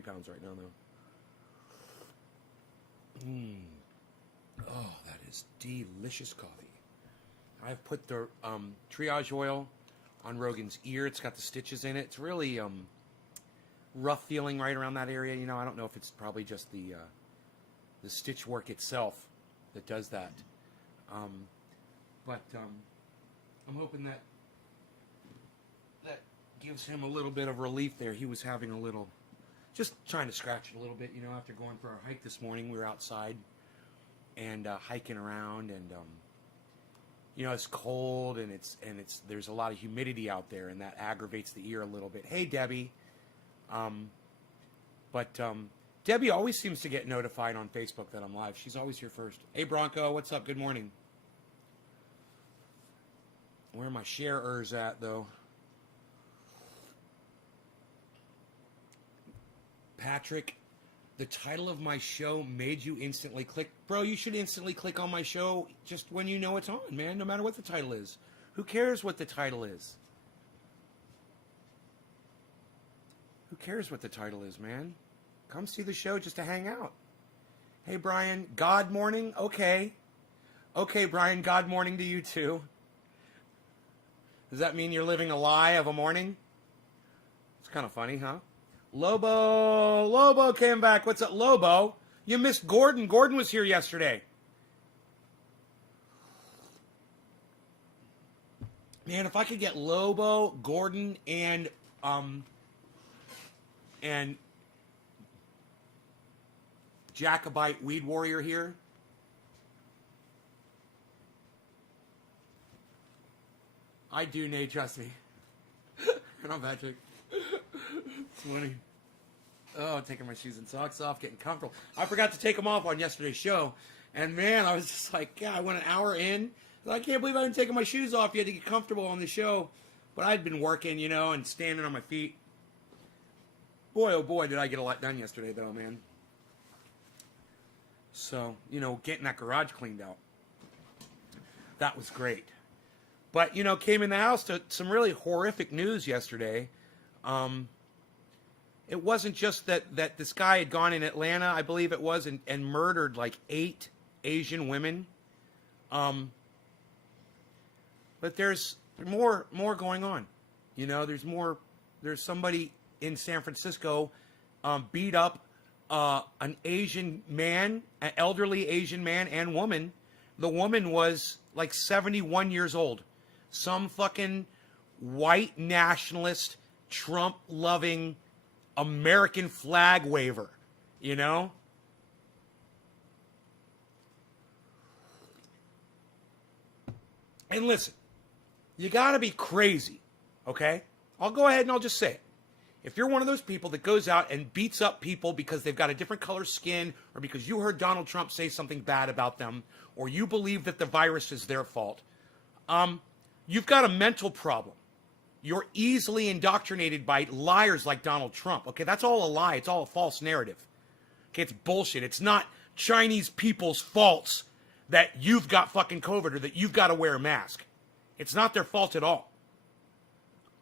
3 pounds right now, though. Oh, that is delicious coffee. I've put the triage oil on Rogan's ear. It's got the stitches in it. It's really rough feeling right around that area. You know, I don't know if it's probably just the stitch work itself that does that. But I'm hoping that gives him a little bit of relief there. He was having a little, just trying to scratch it a little bit, you know, after going for our hike this morning. We were outside and hiking around, and you know, it's cold, and there's a lot of humidity out there, and that aggravates the ear a little bit. Hey, Debbie. Debbie always seems to get notified on Facebook that I'm live. She's always here first. Hey, Bronco, what's up? Good morning. Where are my sharers at, though? Patrick, the title of my show made you instantly click. Bro, you should instantly click on my show just when you know it's on, man, no matter what the title is. Who cares what the title is? Who cares what the title is, man? Come see the show just to hang out. Hey, Brian, God morning? Okay. Okay, Brian, God morning to you too. Does that mean you're living a lie of a morning? It's kind of funny, huh? Lobo came back. What's up, Lobo? You missed Gordon. Gordon was here yesterday. Man, if I could get Lobo, Gordon, and Jacobite Weed Warrior here. I do, Nate, trust me. And I'm Patrick. It's funny. Oh, taking my shoes and socks off, getting comfortable. I forgot to take them off on yesterday's show. And man, I was just like, yeah, I went an hour in. I can't believe I haven't taken my shoes off yet to get comfortable on the show. But I'd been working, you know, and standing on my feet. Boy, oh boy, did I get a lot done yesterday, though, man. So, you know, getting that garage cleaned out. That was great. But, you know, came in the house to some really horrific news yesterday. It wasn't just that this guy had gone in Atlanta, I believe it was, and murdered like 8 Asian women. But there's more going on. You know, there's somebody in San Francisco beat up an Asian man, an elderly Asian man and woman. The woman was like 71 years old. Some fucking white nationalist, Trump-loving American flag waver, you know? And listen, you gotta be crazy, okay? I'll go ahead and I'll just say it. If you're one of those people that goes out and beats up people because they've got a different color skin, or because you heard Donald Trump say something bad about them, or you believe that the virus is their fault, you've got a mental problem. You're easily indoctrinated by liars like Donald Trump. Okay, that's all a lie. It's all a false narrative. Okay, it's bullshit. It's not Chinese people's faults that you've got fucking COVID or that you've got to wear a mask. It's not their fault at all.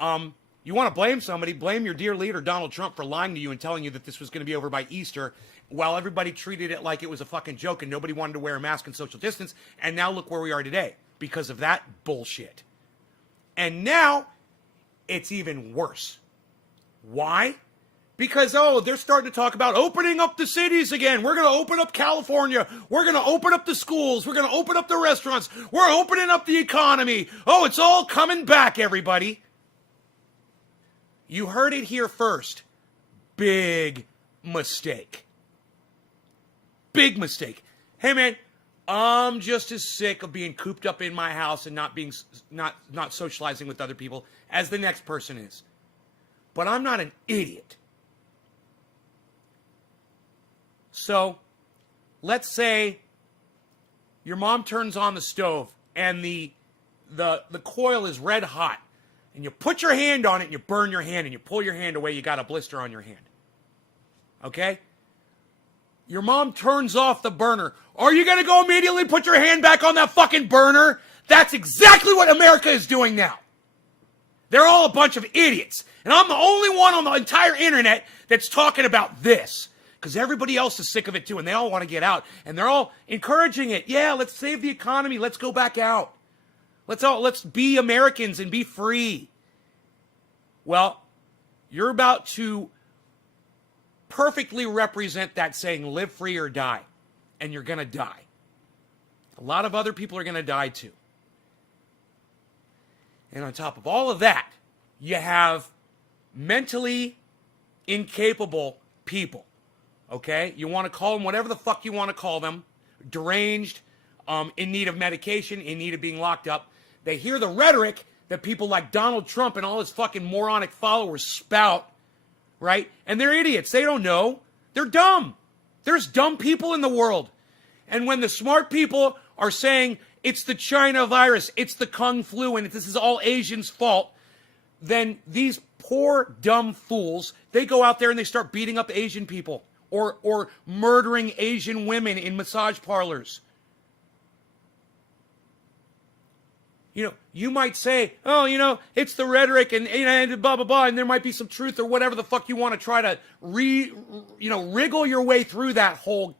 You want to blame somebody, blame your dear leader, Donald Trump, for lying to you and telling you that this was going to be over by Easter, while everybody treated it like it was a fucking joke and nobody wanted to wear a mask and social distance. And now look where we are today because of that bullshit. And now it's even worse. Why? Because, they're starting to talk about opening up the cities again. We're going to open up California. We're going to open up the schools. We're going to open up the restaurants. We're opening up the economy. Oh, it's all coming back, everybody. You heard it here first. Big mistake. Big mistake. Hey, man, I'm just as sick of being cooped up in my house and not socializing with other people as the next person is. But I'm not an idiot. So, let's say your mom turns on the stove and the coil is red hot, and you put your hand on it and you burn your hand and you pull your hand away, you got a blister on your hand. Okay? Your mom turns off the burner. Are you going to go immediately put your hand back on that fucking burner? That's exactly what America is doing now. They're all a bunch of idiots. And I'm the only one on the entire internet that's talking about this. Because everybody else is sick of it too, and they all want to get out. And they're all encouraging it. Yeah, let's save the economy. Let's go back out. Let's be Americans and be free. Well, you're about to perfectly represent that saying, live free or die. And you're going to die. A lot of other people are going to die too. And on top of all of that, you have mentally incapable people. Okay? You want to call them whatever the fuck you want to call them. Deranged, in need of medication, in need of being locked up. They hear the rhetoric that people like Donald Trump and all his fucking moronic followers spout, right? And they're idiots. They don't know. They're dumb. There's dumb people in the world. And when the smart people are saying it's the China virus, it's the Kung flu, and this is all Asians' fault, then these poor, dumb fools, they go out there and they start beating up Asian people or murdering Asian women in massage parlors. You know, you might say, oh, you know, it's the rhetoric and blah, blah, blah, and there might be some truth or whatever the fuck you want to try to wriggle your way through that whole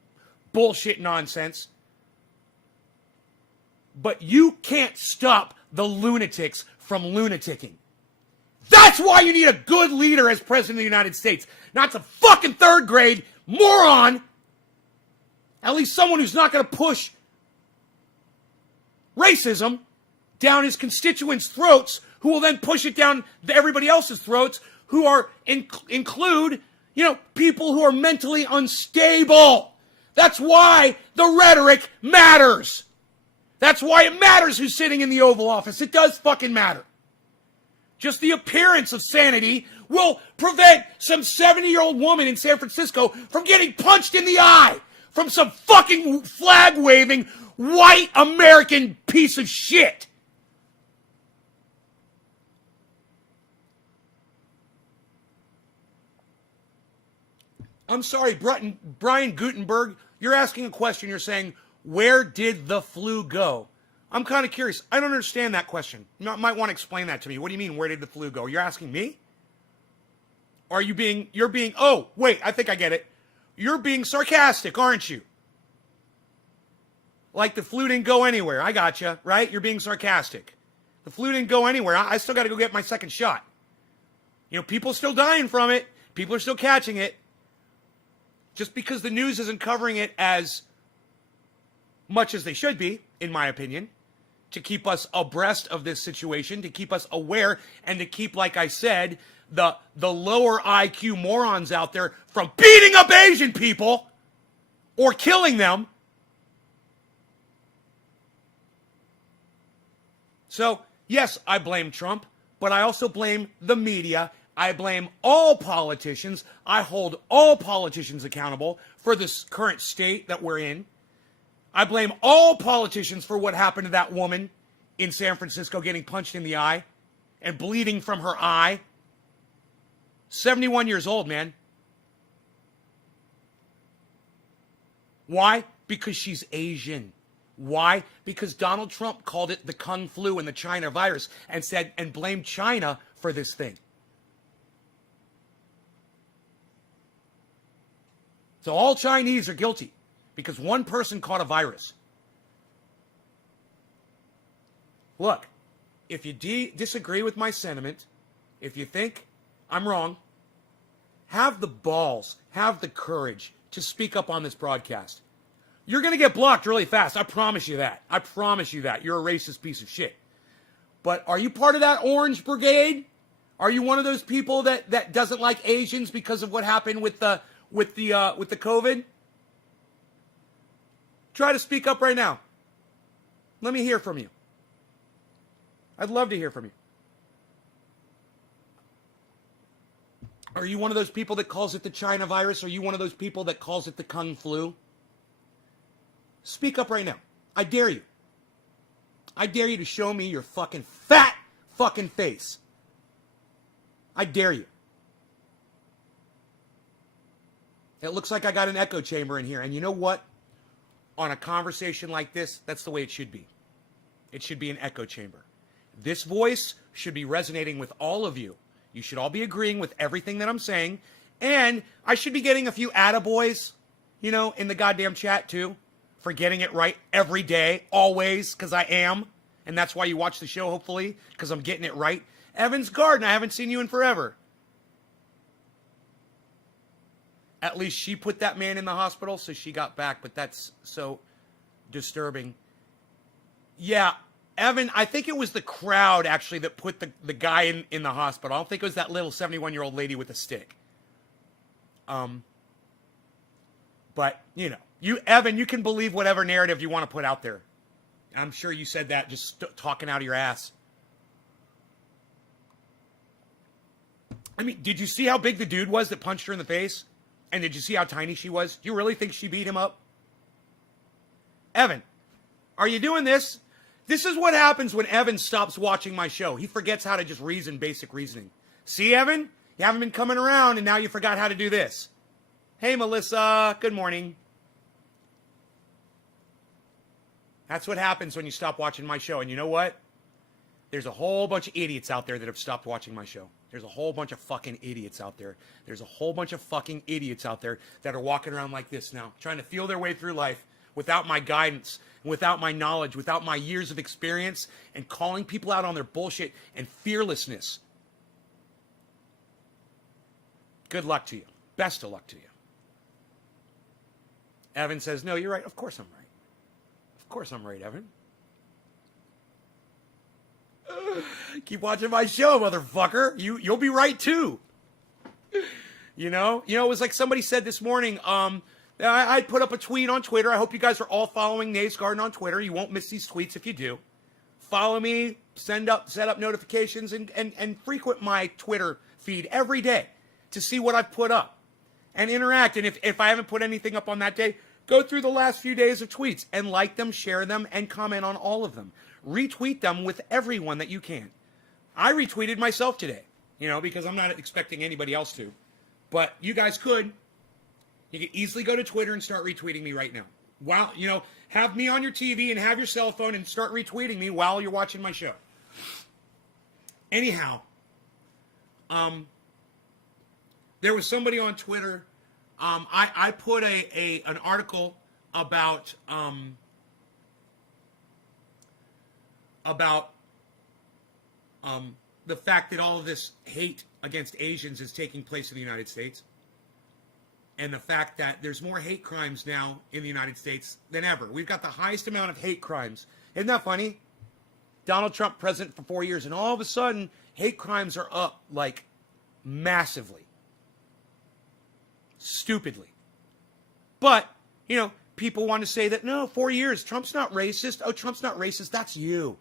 bullshit nonsense. But you can't stop the lunatics from lunaticking. That's why you need a good leader as president of the United States. Not some fucking third grade moron. At least someone who's not going to push racism down his constituents' throats, who will then push it down to everybody else's throats, who are include, people who are mentally unstable. That's why the rhetoric matters. That's why it matters who's sitting in the Oval Office. It does fucking matter. Just the appearance of sanity will prevent some 70-year-old woman in San Francisco from getting punched in the eye from some fucking flag-waving white American piece of shit. I'm sorry, Brian Gutenberg, you're asking a question. You're saying, where did the flu go? I'm kind of curious. I don't understand that question. You might want to explain that to me. What do you mean, where did the flu go? You're asking me? Or oh, wait, I think I get it. You're being sarcastic, aren't you? Like the flu didn't go anywhere. I gotcha, right? You're being sarcastic. The flu didn't go anywhere. I still got to go get my second shot. People are still dying from it. People are still catching it. Just because the news isn't covering it as much as they should be, in my opinion, to keep us abreast of this situation, to keep us aware, and to keep, like I said, the lower IQ morons out there from beating up Asian people or killing them. So, yes, I blame Trump, but I also blame the media. I blame all politicians. I hold all politicians accountable for this current state that we're in. I blame all politicians for what happened to that woman in San Francisco getting punched in the eye and bleeding from her eye. 71 years old, man. Why? Because she's Asian. Why? Because Donald Trump called it the Kung flu and the China virus and blamed China for this thing. So all Chinese are guilty because one person caught a virus. Look, if you disagree with my sentiment, if you think I'm wrong, have the balls, have the courage to speak up on this broadcast. You're going to get blocked really fast. I promise you that. I promise you that. You're a racist piece of shit. But are you part of that Orange Brigade? Are you one of those people that doesn't like Asians because of what happened with the COVID? Try to speak up right now. Let me hear from you. I'd love to hear from you. Are you one of those people that calls it the China virus? Are you one of those people that calls it the Kung flu? Speak up right now. I dare you. I dare you to show me your fucking fat fucking face. I dare you. It looks like I got an echo chamber in here. And you know what? On a conversation like this, that's the way it should be. It should be an echo chamber. This voice should be resonating with all of you. You should all be agreeing with everything that I'm saying. And I should be getting a few attaboys, you know, in the goddamn chat too, for getting it right every day, always, because I am. And that's why you watch the show, hopefully, because I'm getting it right. Evans Garden, I haven't seen you in forever. At least she put that man in the hospital, so she got back, but that's so disturbing. Yeah, Evan, I think it was the crowd, actually, that put the guy in the hospital. I don't think it was that little 71-year-old lady with a stick. But, you know, Evan, you can believe whatever narrative you want to put out there. I'm sure you said that just talking out of your ass. I mean, did you see how big the dude was that punched her in the face? And did you see how tiny she was? Do you really think she beat him up? Evan, are you doing this? This is what happens when Evan stops watching my show. He forgets how to just reason basic reasoning. See, Evan? You haven't been coming around, and now you forgot how to do this. Hey, Melissa. Good morning. That's what happens when you stop watching my show. And you know what? There's a whole bunch of idiots out there that have stopped watching my show. There's a whole bunch of fucking idiots out there. There's a whole bunch of fucking idiots out there that are walking around like this now, trying to feel their way through life without my guidance, without my knowledge, without my years of experience, and calling people out on their bullshit and fearlessness. Good luck to you. Best of luck to you. Evan says, no, you're right. Of course I'm right. Of course I'm right, Evan. Keep watching my show, motherfucker. You'll be right too. You know, it was like somebody said this morning. I put up a tweet on Twitter. I hope you guys are all following Nays Garden on Twitter. You won't miss these tweets if you do. Follow me, set up notifications, and frequent my Twitter feed every day to see what I've put up and interact. And if I haven't put anything up on that day, go through the last few days of tweets and like them, share them, and comment on all of them. Retweet them with everyone that you can. I retweeted myself today, because I'm not expecting anybody else to. But you guys could. You could easily go to Twitter and start retweeting me right now. While, have me on your TV and have your cell phone and start retweeting me while you're watching my show. Anyhow, there was somebody on Twitter. I put an article about the fact that all of this hate against Asians is taking place in the United States. And the fact that there's more hate crimes now in the United States than ever. We've got the highest amount of hate crimes. Isn't that funny? Donald Trump president for 4 years, and all of a sudden, hate crimes are up, like, massively. Stupidly. But, people want to say that, no, 4 years, Trump's not racist. Oh, Trump's not racist. That's you.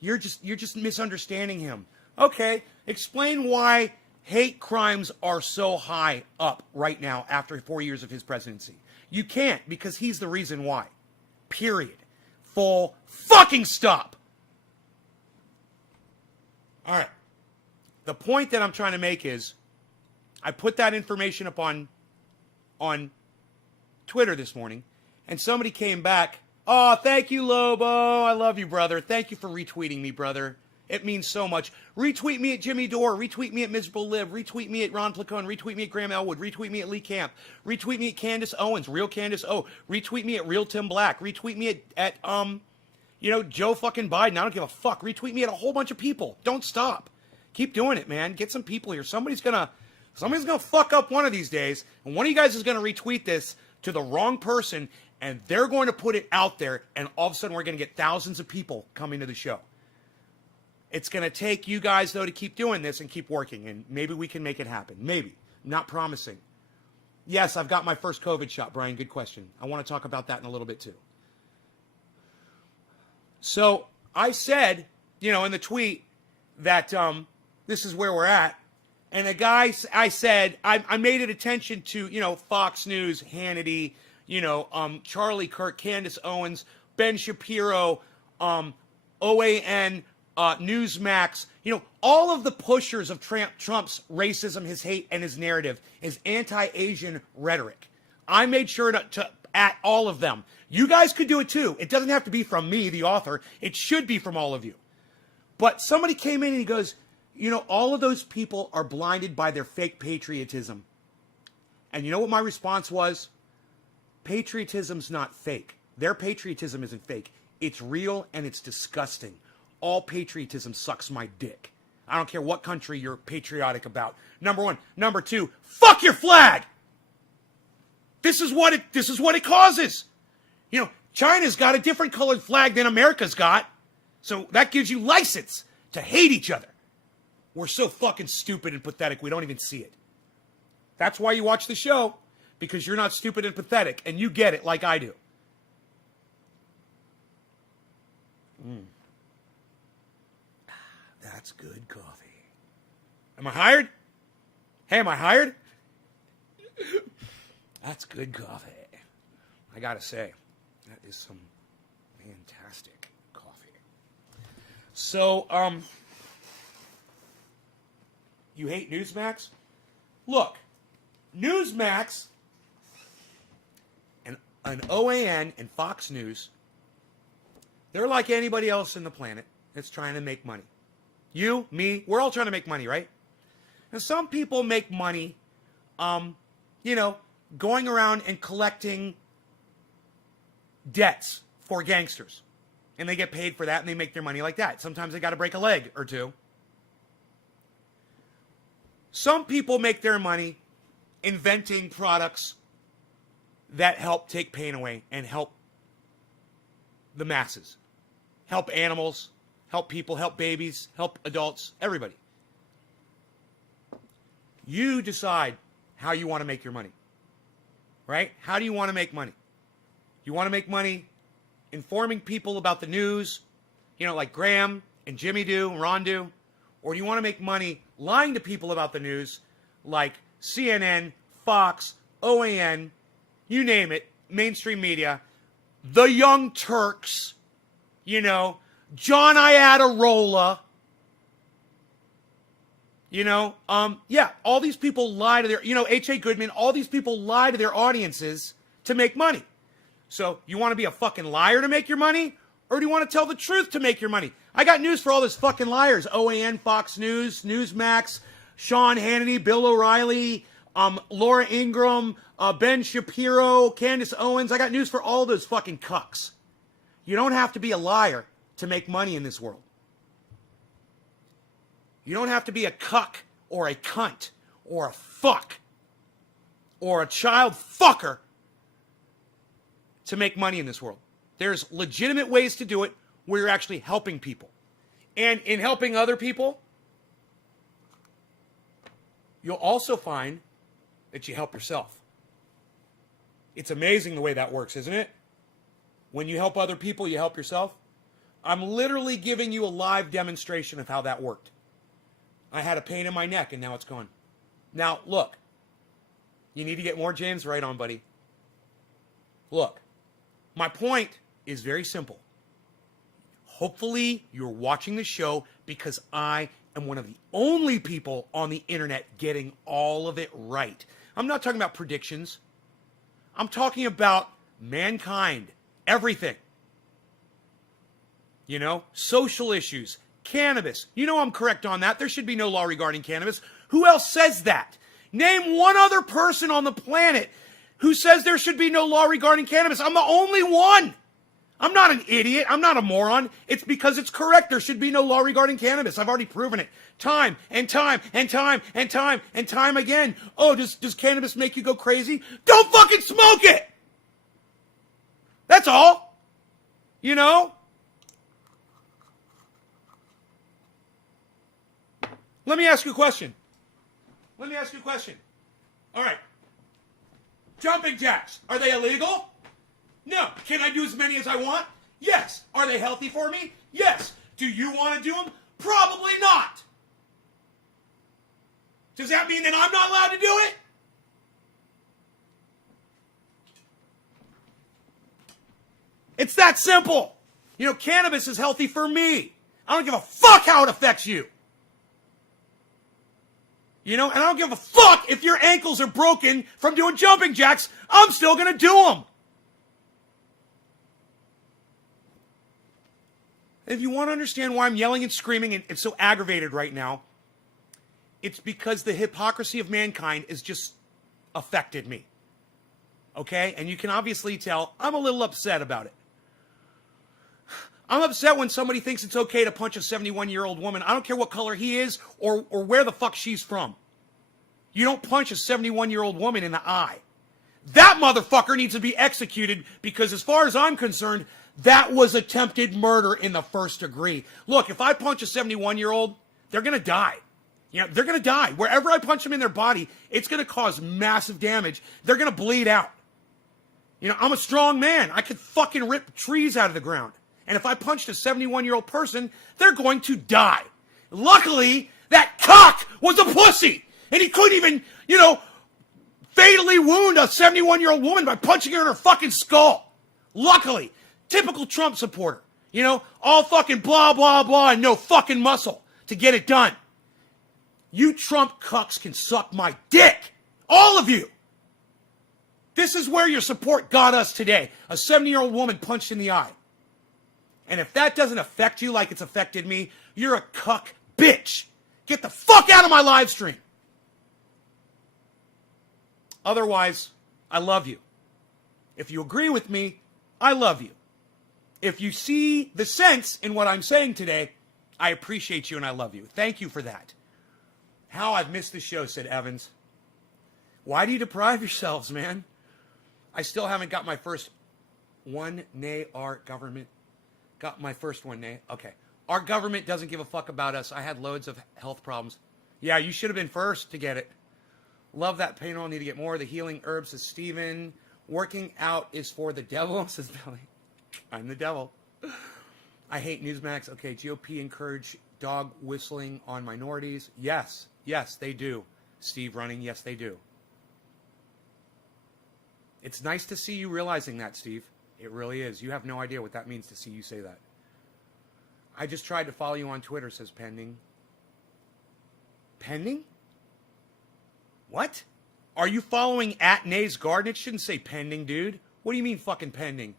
You're just misunderstanding him. Okay, explain why hate crimes are so high up right now after 4 years of his presidency. You can't, because he's the reason why. Period. Full fucking stop. All right. The point that I'm trying to make is, I put that information up on Twitter this morning, and somebody came back. Oh, thank you, Lobo. I love you, brother. Thank you for retweeting me, brother. It means so much. Retweet me at Jimmy Dore. Retweet me at Miserable Live. Retweet me at Ron Placone. Retweet me at Graham Elwood. Retweet me at Lee Camp. Retweet me at Candace Owens. Real Candace O. Retweet me at Real Tim Black. Retweet me at Joe fucking Biden. I don't give a fuck. Retweet me at a whole bunch of people. Don't stop. Keep doing it, man. Get some people here. Somebody's gonna fuck up one of these days, and one of you guys is gonna retweet this to the wrong person, and they're going to put it out there, and all of a sudden we're gonna get thousands of people coming to the show. It's going to take you guys, though, to keep doing this and keep working, and maybe we can make it happen. Maybe. Not promising. Yes, I've got my first COVID shot, Brian. Good question. I want to talk about that in a little bit, too. So I said, in the tweet that this is where we're at. And a guy, I said, I made it attention to, Fox News, Hannity, Charlie Kirk, Candace Owens, Ben Shapiro, OAN, Newsmax, all of the pushers of Trump's racism, his hate, and his narrative, his anti-Asian rhetoric. I made sure to at all of them. You guys could do it too. It doesn't have to be from me, the author. It should be from all of you. But somebody came in and he goes, all of those people are blinded by their fake patriotism. And you know what my response was? Patriotism's not fake. Their patriotism isn't fake. It's real and it's disgusting. All patriotism sucks my dick. I don't care what country you're patriotic about. Number one. Number two, fuck your flag! This is what it causes. You know, China's got a different colored flag than America's got. So that gives you license to hate each other. We're so fucking stupid and pathetic, we don't even see it. That's why you watch the show, because you're not stupid and pathetic, and you get it like I do. That's good coffee. Am I hired? Hey, am I hired? That's good coffee. I gotta say, that is some fantastic coffee. So, you hate Newsmax? Look, Newsmax and an OAN and Fox News, they're like anybody else in the planet that's trying to make money. You, me, we're all trying to make money, right? And some people make money, going around and collecting debts for gangsters. And they get paid for that and they make their money like that. Sometimes they got to break a leg or two. Some people make their money inventing products that help take pain away and help the masses. Help animals, help people, help babies, help adults, everybody. You decide how you want to make your money. Right? How do you want to make money? You want to make money informing people about the news, like Graham and Jimmy do and Ron do? Or do you want to make money lying to people about the news like CNN, Fox, OAN, you name it, mainstream media, the Young Turks, John Iadarola, all these people lie to their, H.A. Goodman, all these people lie to their audiences to make money. So you want to be a fucking liar to make your money? Or do you want to tell the truth to make your money? I got news for all those fucking liars. OAN, Fox News, Newsmax, Sean Hannity, Bill O'Reilly, Laura Ingraham, Ben Shapiro, Candace Owens. I got news for all those fucking cucks. You don't have to be a liar to make money in this world. You don't have to be a cuck or a cunt or a fuck or a child fucker to make money in this world. There's legitimate ways to do it where you're actually helping people. And in helping other people, you'll also find that you help yourself. It's amazing the way that works, isn't it? When you help other people, you help yourself. I'm literally giving you a live demonstration of how that worked. I had a pain in my neck and now it's gone. Now, look. You need to get more James right on, buddy. Look. My point is very simple. Hopefully, you're watching the show because I am one of the only people on the internet getting all of it right. I'm not talking about predictions. I'm talking about mankind, everything. Social issues, cannabis. I'm correct on that. There should be no law regarding cannabis. Who else says that? Name one other person on the planet who says there should be no law regarding cannabis. I'm the only one. I'm not an idiot. I'm not a moron. It's because it's correct. There should be no law regarding cannabis. I've already proven it. Time and time and time and time and time again. Oh, does cannabis make you go crazy? Don't fucking smoke it! That's all. Let me ask you a question. All right. Jumping jacks, are they illegal? No. Can I do as many as I want? Yes. Are they healthy for me? Yes. Do you want to do them? Probably not. Does that mean that I'm not allowed to do it? It's that simple. Cannabis is healthy for me. I don't give a fuck how it affects you. And I don't give a fuck if your ankles are broken from doing jumping jacks. I'm still going to do them. If you want to understand why I'm yelling and screaming and so aggravated right now, it's because the hypocrisy of mankind is just affected me. Okay? And you can obviously tell I'm a little upset about it. I'm upset when somebody thinks it's okay to punch a 71-year-old woman. I don't care what color he is or where the fuck she's from. You don't punch a 71-year-old woman in the eye. That motherfucker needs to be executed because as far as I'm concerned, that was attempted murder in the first degree. Look, if I punch a 71-year-old, they're going to die. You know, they're going to die. Wherever I punch them in their body, it's going to cause massive damage. They're going to bleed out. You know, I'm a strong man. I could fucking rip trees out of the ground. And if I punched a 71-year-old person, they're going to die. Luckily, that cock was a pussy. And he couldn't even, you know, fatally wound a 71-year-old woman by punching her in her fucking skull. Luckily. Typical Trump supporter. You know, all fucking blah, blah, blah, and no fucking muscle to get it done. You Trump cucks can suck my dick. All of you. This is where your support got us today. A 70-year-old woman punched in the eye. And if that doesn't affect you like it's affected me, you're a cuck bitch. Get the fuck out of my live stream. Otherwise, I love you. If you agree with me, I love you. If you see the sense in what I'm saying today, I appreciate you and I love you. Thank you for that. How I've missed the show, said Evans. Why do you deprive yourselves, man? I still haven't got my first one, nay, our government. Got my first one, nay. Okay. Our government doesn't give a fuck about us. I had loads of health problems. Yeah, you should have been first to get it. Love that pain. I'll need to get more. The healing herbs, says Steven. Working out is for the devil, says Belly. I'm the devil. I hate Newsmax. Okay, GOP encourage dog whistling on minorities. Yes, they do. Steve running, yes, they do. It's nice to see you realizing that, Steve. It really is. You have no idea what that means to see you say that. I just tried to follow you on Twitter, says Pending. Pending? What? Are you following at Nay's Garden? It shouldn't say pending, dude. What do you mean fucking pending?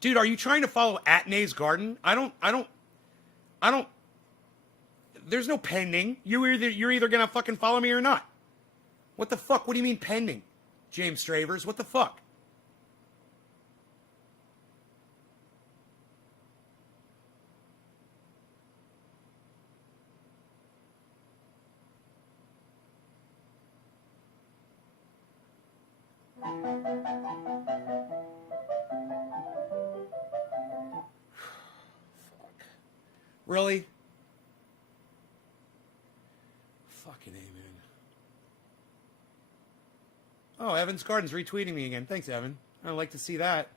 Dude, are you trying to follow at Nay's Garden? I don't. There's no pending. You're either gonna fucking follow me or not. What the fuck? What do you mean pending? James Stravers, what the fuck? Really? Fucking amen. Oh, Evan's Garden's retweeting me again. Thanks, Evan. I'd like to see that.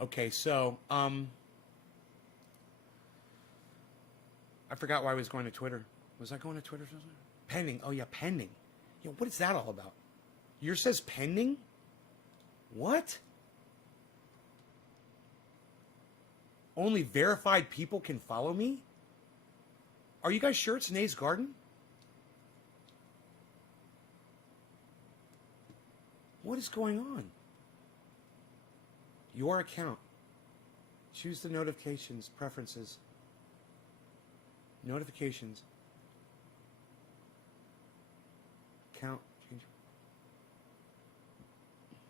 Okay, so, I forgot why I was going to Twitter. Was I going to Twitter? Pending. Oh, yeah, pending. Yo, what is that all about? Yours says pending? What? Only verified people can follow me? Are you guys sure it's Nay's Garden? What is going on? Your account. Choose the notifications, preferences. Notifications. Account. Change.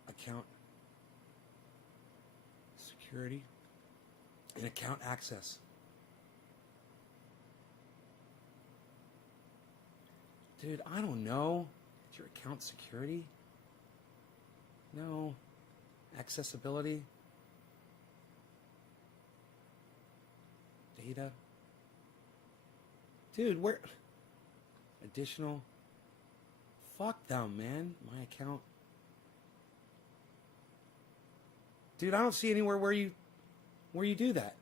Account. Security. And account access. Dude, I don't know. Is your account security? No. Accessibility. Data. Dude, where? Additional. Fuck them, man. My account. Dude, I don't see anywhere where you do that.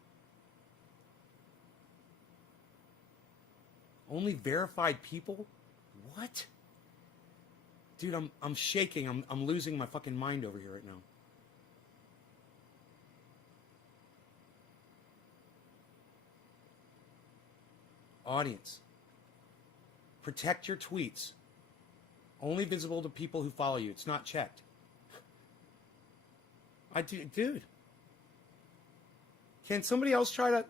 Only verified people? What? Dude, I'm shaking. I'm losing my fucking mind over here right now. Audience. Protect your tweets. Only visible to people who follow you. It's not checked. Dude. Can somebody else try to...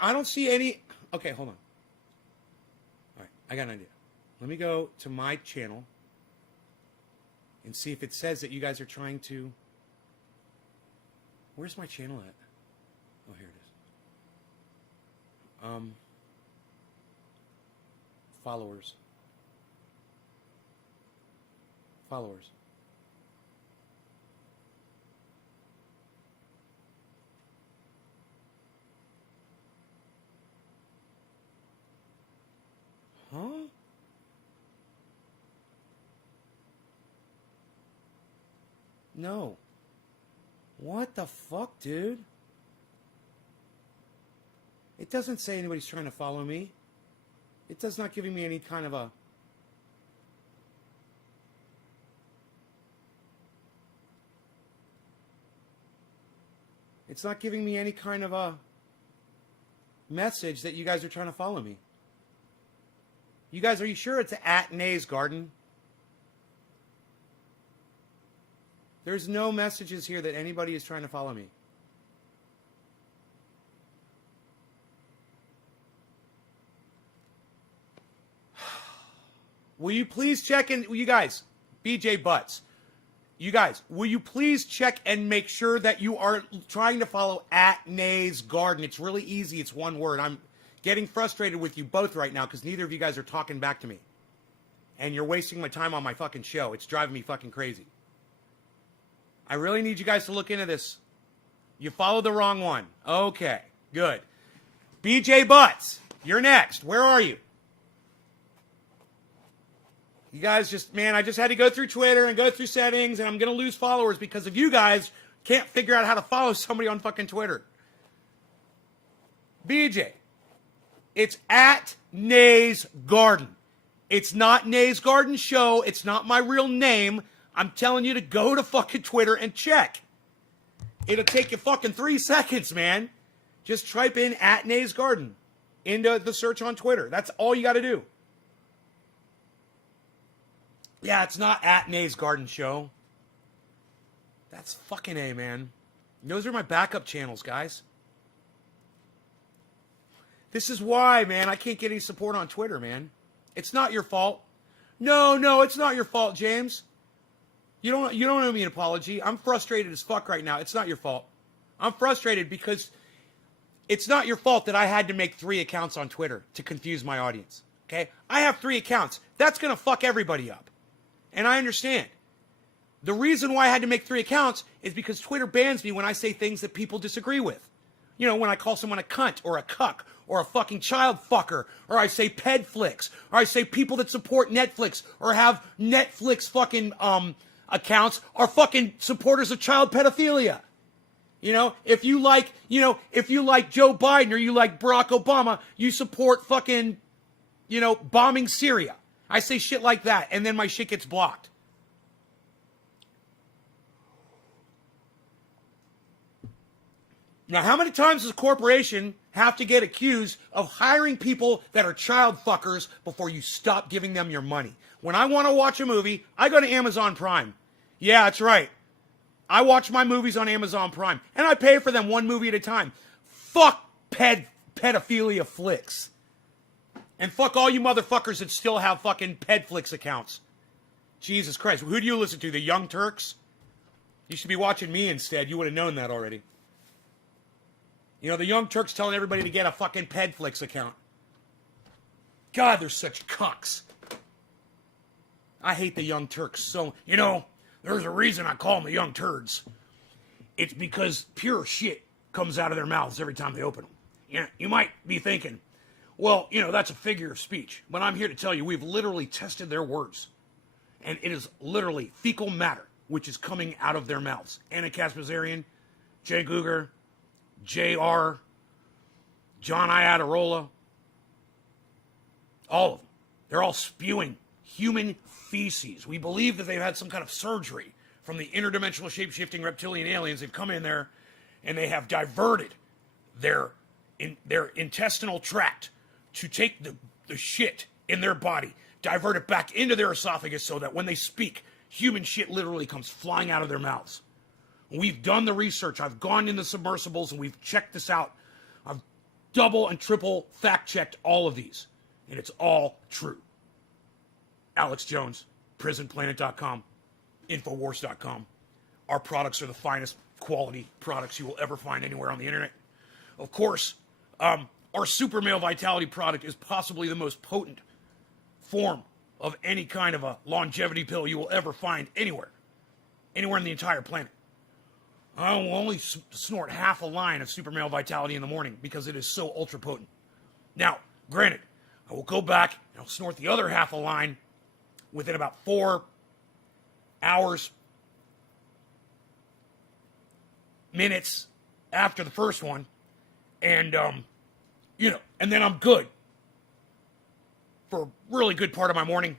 I don't see any... Okay, hold on. All right, I got an idea. Let me go to my channel and see if it says that you guys are trying to... Where's my channel at? Oh, here it is. Followers. Followers. Huh? No. What the fuck, dude? It doesn't say anybody's trying to follow me. It does not giving me any kind of a... It's not giving me any kind of a message that you guys are trying to follow me. You guys, are you sure it's at Nay's Garden? There's no messages here that anybody is trying to follow me. Will you please check in, you guys, BJ Butts, you guys, will you please check and make sure that you are trying to follow at Nay's Garden? It's really easy. It's one word. I'm getting frustrated with you both right now because neither of you guys are talking back to me. And you're wasting my time on my fucking show. It's driving me fucking crazy. I really need you guys to look into this. You followed the wrong one. Okay, good. BJ Butts, you're next. Where are you? You guys just, man, I just had to go through Twitter and go through settings, and I'm going to lose followers because of you guys can't figure out how to follow somebody on fucking Twitter. BJ, it's at Nay's Garden. It's not Nay's Garden Show. It's not my real name. I'm telling you to go to fucking Twitter and check. It'll take you fucking 3 seconds, man. Just type in at Nay's Garden into the search on Twitter. That's all you got to do. Yeah, it's not at Nay's Garden Show. That's fucking A, man. Those are my backup channels, guys. This is why, man, I can't get any support on Twitter, man. It's not your fault. No, it's not your fault, James. You don't owe me an apology. I'm frustrated as fuck right now. It's not your fault. I'm frustrated because it's not your fault that I had to make 3 accounts on Twitter to confuse my audience. Okay? I have 3 accounts. That's going to fuck everybody up. And I understand. The reason why I had to make 3 accounts is because Twitter bans me when I say things that people disagree with. You know, when I call someone a cunt or a cuck or a fucking child fucker, or I say pedflix, or I say people that support Netflix or have Netflix fucking accounts are fucking supporters of child pedophilia. You know, if you like Joe Biden or you like Barack Obama, you support fucking, bombing Syria. I say shit like that, and then my shit gets blocked. Now, how many times does a corporation have to get accused of hiring people that are child fuckers before you stop giving them your money? When I want to watch a movie, I go to Amazon Prime. Yeah, that's right. I watch my movies on Amazon Prime, and I pay for them 1 movie at a time. Fuck pedophilia flicks. And fuck all you motherfuckers that still have fucking pedflix accounts. Jesus Christ. Who do you listen to? The Young Turks? You should be watching me instead. You would have known that already. The Young Turks telling everybody to get a fucking pedflix account. God, they're such cucks. I hate the Young Turks so... there's a reason I call them the Young Turds. It's because pure shit comes out of their mouths every time they open them. You might be thinking, well, that's a figure of speech. But I'm here to tell you, we've literally tested their words. And it is literally fecal matter, which is coming out of their mouths. Anna Kaspazarian, Jay Guger, J.R., John Iadarola, all of them. They're all spewing human feces. We believe that they've had some kind of surgery from the interdimensional shape-shifting reptilian aliens. They've come in there and they have diverted their intestinal tract to take the shit in their body, divert it back into their esophagus so that when they speak, human shit literally comes flying out of their mouths. We've done the research. I've gone in the submersibles and we've checked this out. I've double and triple fact checked all of these. And it's all true. Alex Jones, prisonplanet.com, infowars.com. Our products are the finest quality products you will ever find anywhere on the internet. Of course, our Super Male Vitality product is possibly the most potent form of any kind of a longevity pill you will ever find anywhere in the entire planet. I will only snort half a line of Super Male Vitality in the morning because it is so ultra potent. Now, granted, I will go back and I'll snort the other half a line within about 4 hours, minutes after the first one, and and then I'm good for a really good part of my morning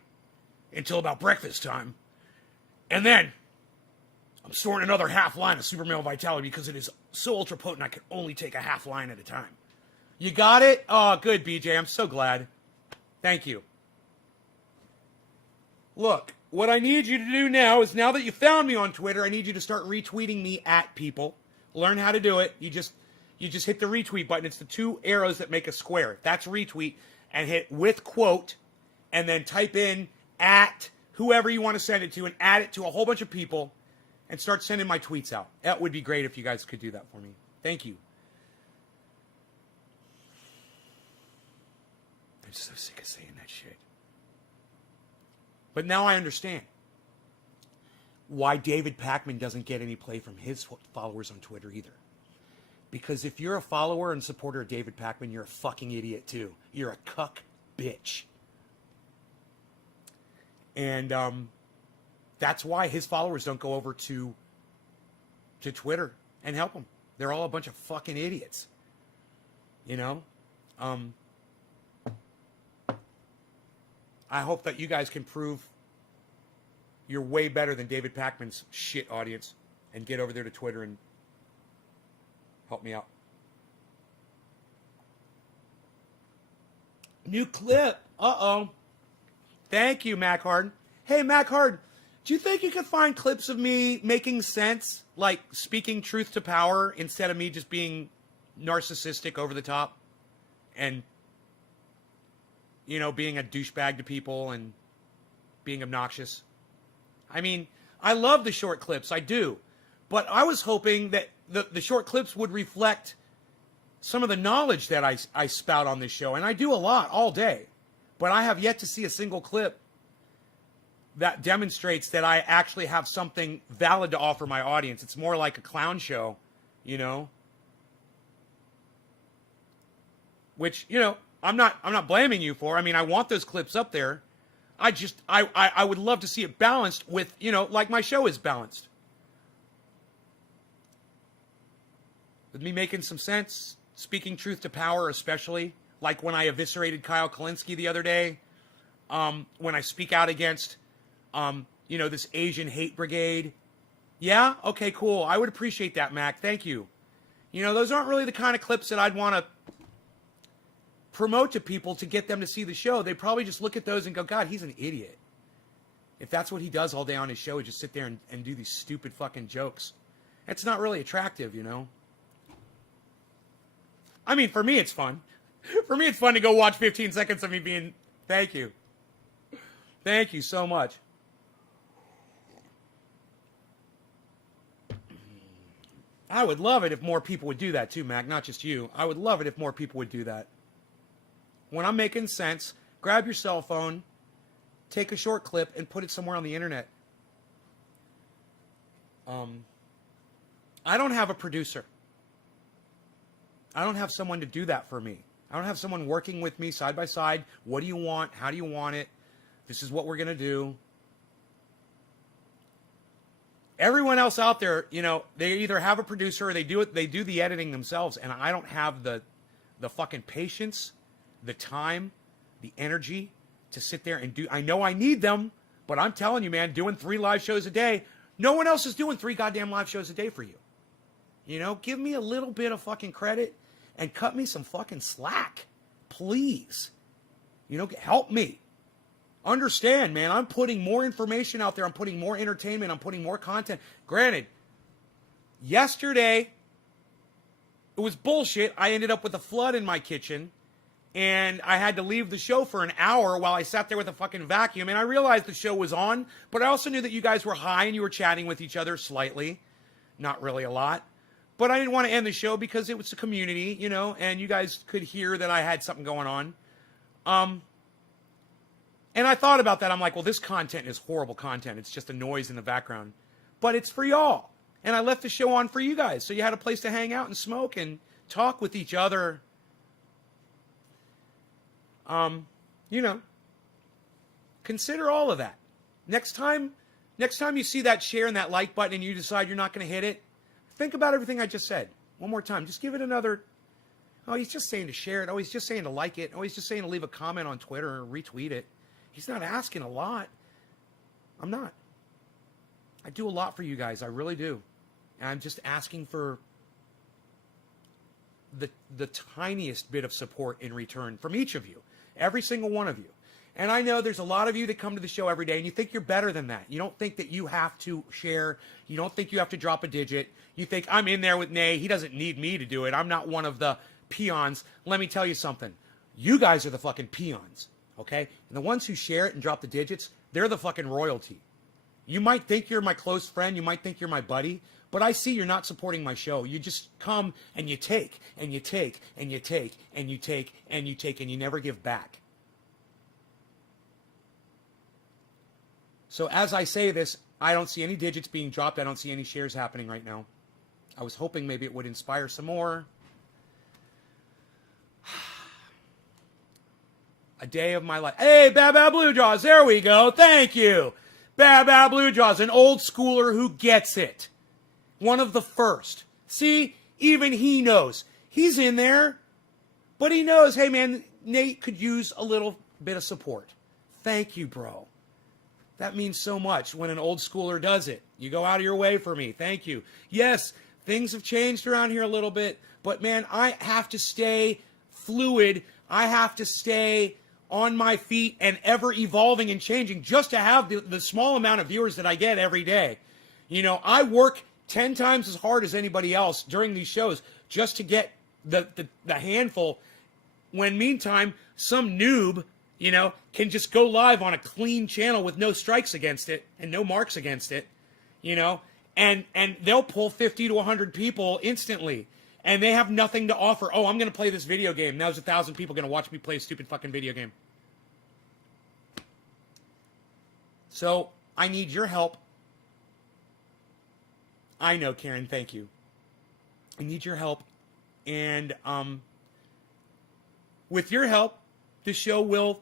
until about breakfast time. And then I'm storing another half line of Super Male Vitality because it is so ultra potent I can only take a half line at a time. You got it? Oh, good, BJ. I'm so glad. Thank you. Look, what I need you to do now is, now that you found me on Twitter, I need you to start retweeting me at people. Learn how to do it. You just hit the retweet button. It's the 2 arrows that make a square. That's retweet. And hit with quote, and then type in at whoever you want to send it to, and add it to a whole bunch of people, and start sending my tweets out. That would be great if you guys could do that for me. Thank you. I'm so sick of saying that shit. But now I understand why David Pakman doesn't get any play from his followers on Twitter either. Because if you're a follower and supporter of David Pakman, you're a fucking idiot too. You're a cuck bitch. And that's why his followers don't go over to Twitter and help him. They're all a bunch of fucking idiots. You know? I hope that you guys can prove you're way better than David Pakman's shit audience and get over there to Twitter and help me out. New clip. Uh-oh. Thank you, Mac Harden. Hey, Mac Harden, do you think you could find clips of me making sense, like speaking truth to power, instead of me just being narcissistic over the top and, being a douchebag to people and being obnoxious? I mean, I love the short clips. I do. But I was hoping that the short clips would reflect some of the knowledge that I spout on this show. And I do a lot all day. But I have yet to see a single clip that demonstrates that I actually have something valid to offer my audience. It's more like a clown show, Which, I'm not blaming you for. I mean, I want those clips up there. I would love to see it balanced with, like my show is balanced. With me making some sense, speaking truth to power, especially, like when I eviscerated Kyle Kalinske the other day, when I speak out against, this Asian hate brigade. Yeah? Okay, cool. I would appreciate that, Mac. Thank you. Those aren't really the kind of clips that I'd want to promote to people to get them to see the show. They probably just look at those and go, God, he's an idiot. If that's what he does all day on his show, is just sit there and do these stupid fucking jokes. It's not really attractive, I mean, for me, it's fun. For me, it's fun to go watch 15 seconds of me being... Thank you. Thank you so much. I would love it if more people would do that too, Mac, not just you. I would love it if more people would do that. When I'm making sense, grab your cell phone, take a short clip, and put it somewhere on the internet. I don't have a producer. I don't have someone to do that for me. I don't have someone working with me side by side. What do you want? How do you want it? This is what we're going to do. Everyone else out there, they either have a producer or they do the editing themselves, and I don't have the fucking patience, the time, the energy to sit there and do. I know I need them, but I'm telling you, man, doing 3 live shows a day, no one else is doing 3 goddamn live shows a day for you. Give me a little bit of fucking credit and cut me some fucking slack, please. Help me. Understand, man, I'm putting more information out there. I'm putting more entertainment. I'm putting more content. Granted, Yesterday, it was bullshit. I ended up with a flood in my kitchen, and I had to leave the show for an hour while I sat there with a fucking vacuum. And I realized the show was on, but I also knew that you guys were high and you were chatting with each other slightly. Not really a lot. But I didn't want to end the show because it was a community, you know, and you guys could hear that I had something going on. And I thought about that. I'm like, well, this content is horrible content. It's just a noise in the background. But it's for y'all. And I left the show on for you guys. So you had a place to hang out and smoke and talk with each other. You know, consider all of that. Next time you see that share and that like button and you decide you're not going to hit it, think about everything I just said. One more time. Just give it another. Oh, he's just saying to share it. Oh, he's just saying to like it. Oh, he's just saying to leave a comment on Twitter or retweet it. He's not asking a lot. I'm not. I do a lot for you guys. I really do. And I'm just asking for the tiniest bit of support in return from each of you. Every single one of you. And I know there's a lot of you that come to the show every day and you think you're better than that. You don't think that you have to share. You don't think you have to drop a digit. You think, I'm in there with Nay. He doesn't need me to do it. I'm not one of the peons. Let me tell you something. You guys are the fucking peons. Okay? And the ones who share it and drop the digits, they're the fucking royalty. You might think you're my close friend. You might think you're my buddy. But I see you're not supporting my show. You just come and you take, and you take, and you take, and you take, and you take, and you never give back. So as I say this, I don't see any digits being dropped. I don't see any shares happening right now. I was hoping maybe it would inspire some more. A day of my life. Hey, Bab Bab Blue Jaws. There we go. Thank you. Bab Bab Blue Jaws, an old schooler who gets it. One of the first. See, even he knows. He's in there, but he knows, hey man, Nate could use a little bit of support. Thank you, bro. That means so much when an old schooler does it. You go out of your way for me. Thank you. Yes, things have changed around here a little bit, but man, I have to stay fluid. I have to stay on my feet and ever evolving and changing just to have the small amount of viewers that I get every day. You know, I work 10 times as hard as anybody else during these shows just to get the handful, when meantime, some noob, you know, can just go live on a clean channel with no strikes against it and no marks against it, you know, and they'll pull 50 to 100 people instantly, and they have nothing to offer. Oh, I'm going to play this video game. Now there's 1,000 people going to watch me play a stupid fucking video game. So I need your help. I know, Karen, thank you. I need your help. And with your help, the show will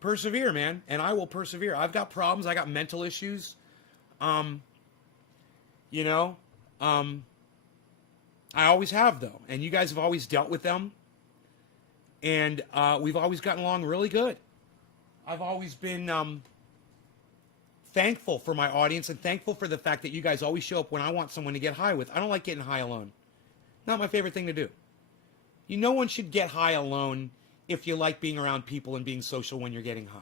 persevere, man. And I will persevere. I've got problems. I got mental issues. You know, I always have, though. And you guys have always dealt with them. And we've always gotten along really good. I've always been thankful for my audience and thankful for the fact that you guys always show up when I want someone to get high with. I don't like getting high alone. Not my favorite thing to do. No one should get high alone if you like being around people and being social when you're getting high.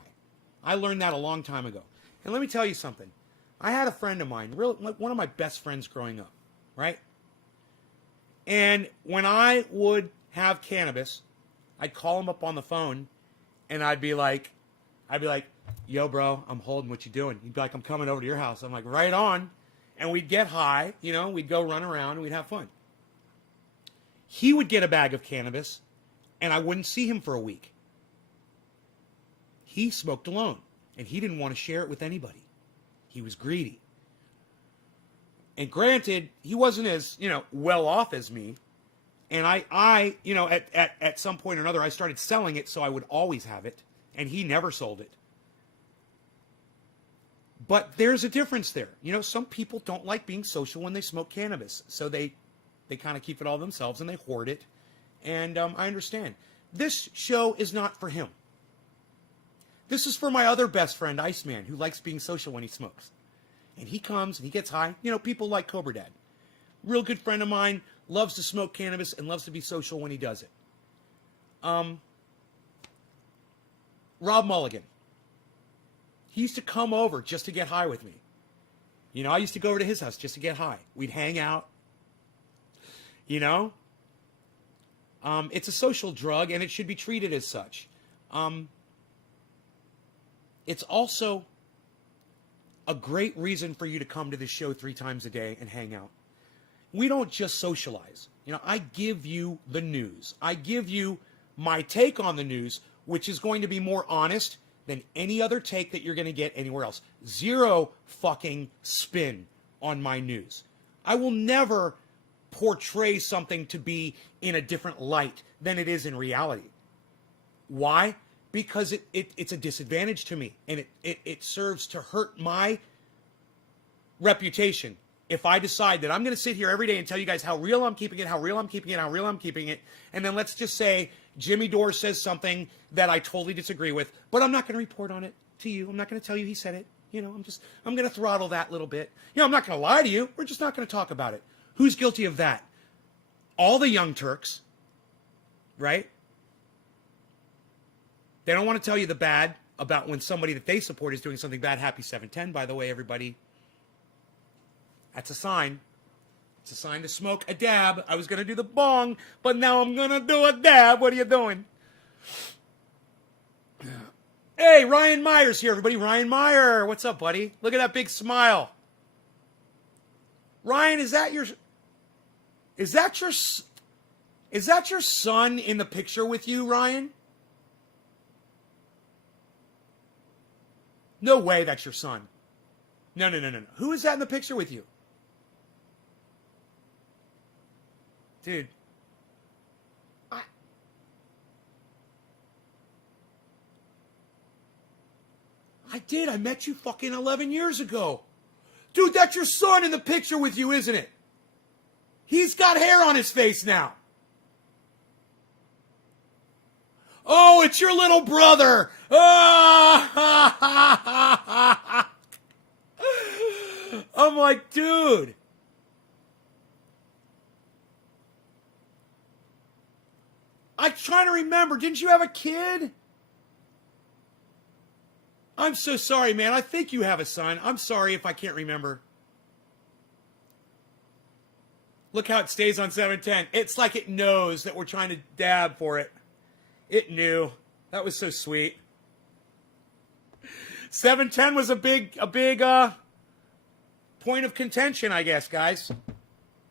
I learned that a long time ago. And let me tell you something. I had a friend of mine, one of my best friends growing up, right? And when I would have cannabis, I'd call him up on the phone and I'd be like, yo, bro, I'm holding. What you doing? He'd be like, I'm coming over to your house. I'm like, right on. And we'd get high, you know, we'd go run around and we'd have fun. He would get a bag of cannabis and I wouldn't see him for a week. He smoked alone and he didn't want to share it with anybody. He was greedy. And granted, he wasn't as, you know, well off as me. And I you know, at some point or another, I started selling it so I would always have it. And he never sold it. But there's a difference there. You know, some people don't like being social when they smoke cannabis. So they kind of keep it all themselves and they hoard it. And I understand. This show is not for him. This is for my other best friend, Iceman, who likes being social when he smokes. And he comes and he gets high. You know, people like Cobra Dad. Real good friend of mine, loves to smoke cannabis and loves to be social when he does it. Rob Mulligan. He used to come over just to get high with me. You know, I used to go over to his house just to get high. We'd hang out. You know? It's a social drug, and it should be treated as such. It's also a great reason for you to come to this show 3 times a day and hang out. We don't just socialize. You know, I give you the news. I give you my take on the news, which is going to be more honest than any other take that you're going to get anywhere else. Zero fucking spin on my news. I will never portray something to be in a different light than it is in reality. Why? Because it's a disadvantage to me, and it serves to hurt my reputation. If I decide that I'm going to sit here every day and tell you guys how real I'm keeping it, how real I'm keeping it, how real I'm keeping it, and then let's just say Jimmy Dore says something that I totally disagree with, but I'm not going to report on it to you. I'm not going to tell you he said it. You know, I'm going to throttle that little bit. You know, I'm not going to lie to you. We're just not going to talk about it. Who's guilty of that? All the Young Turks, right? They don't want to tell you the bad about when somebody that they support is doing something bad. Happy 710, by the way, everybody. That's a sign. It's a sign to smoke a dab. I was going to do the bong, but now I'm going to do a dab. What are you doing? Hey, Ryan Meyer's here, everybody. Ryan Meyer. What's up, buddy? Look at that big smile. Ryan, is that your son in the picture with you, Ryan? No way that's your son. No. Who is that in the picture with you? Dude. I did. I met you fucking 11 years ago. Dude, that's your son in the picture with you, isn't it? He's got hair on his face now. Oh, it's your little brother. I'm like, dude. I'm trying to remember. Didn't you have a kid? I'm so sorry, man. I think you have a son. I'm sorry if I can't remember. Look how it stays on 710. It's like it knows that we're trying to dab for it. It knew. That was so sweet. 710 was a big point of contention, I guess, guys.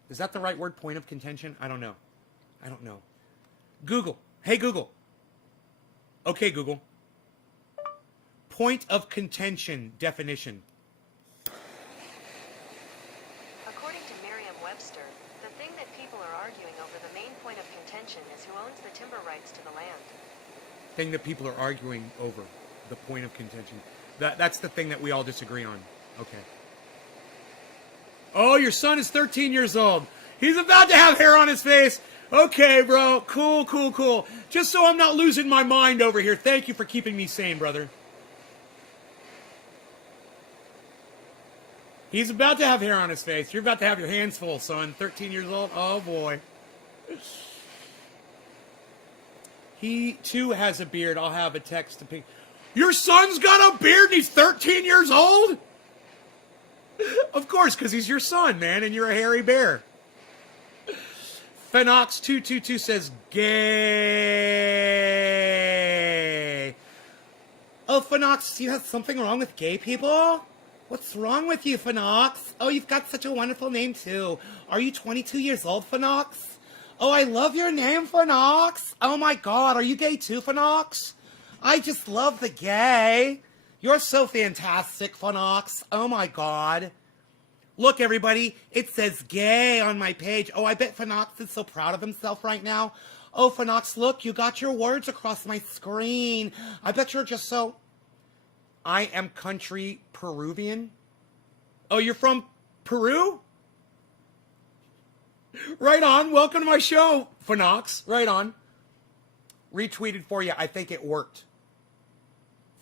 Is that the right word? Point of contention? I don't know. Google. Hey, Google. Okay, Google. Point of contention definition. According to Merriam-Webster, the thing that people are arguing over the main point of contention is who owns the timber rights to the land. Thing that people are arguing over, the point of contention. That's the thing that we all disagree on. Okay. Oh, your son is 13 years old. He's about to have hair on his face. Okay, bro. Cool. Just so I'm not losing my mind over here. Thank you for keeping me sane, brother. He's about to have hair on his face. You're about to have your hands full, son. 13 years old. Oh, boy. He, too, has a beard. I'll have a text to ping. Your son's got a beard and he's 13 years old? Of course, because he's your son, man, and you're a hairy bear. Phenox222 says gay. Oh, Phenox, do you have something wrong with gay people? What's wrong with you, Phenox? Oh, you've got such a wonderful name, too. Are you 22 years old, Phenox? Oh, I love your name, Phenox. Oh, my God. Are you gay, too, Phenox? I just love the gay. You're so fantastic, Phenox. Oh, my God. Look, everybody. It says gay on my page. Oh, I bet Phenox is so proud of himself right now. Oh, Phenox, look. You got your words across my screen. I bet you're just so... I am country Peruvian. Oh, you're from Peru? Right on. Welcome to my show, Phenox. Right on. Retweeted for you. I think it worked.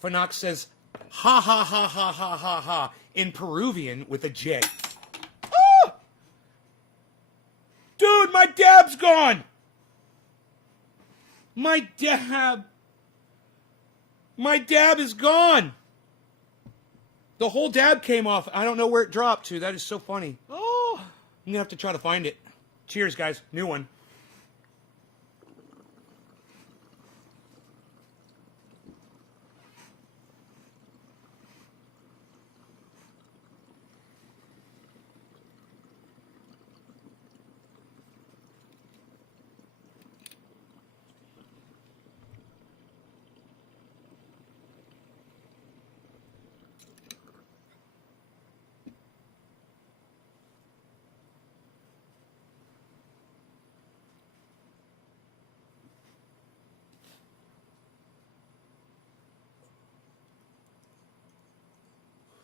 Phenox says, ha, ha, ha, ha, ha, ha, ha, in Peruvian with a J. Ah! Dude, my dab's gone. My dab is gone. The whole dab came off. I don't know where it dropped to. That is so funny. Oh, I'm going to have to try to find it. Cheers, guys. New one.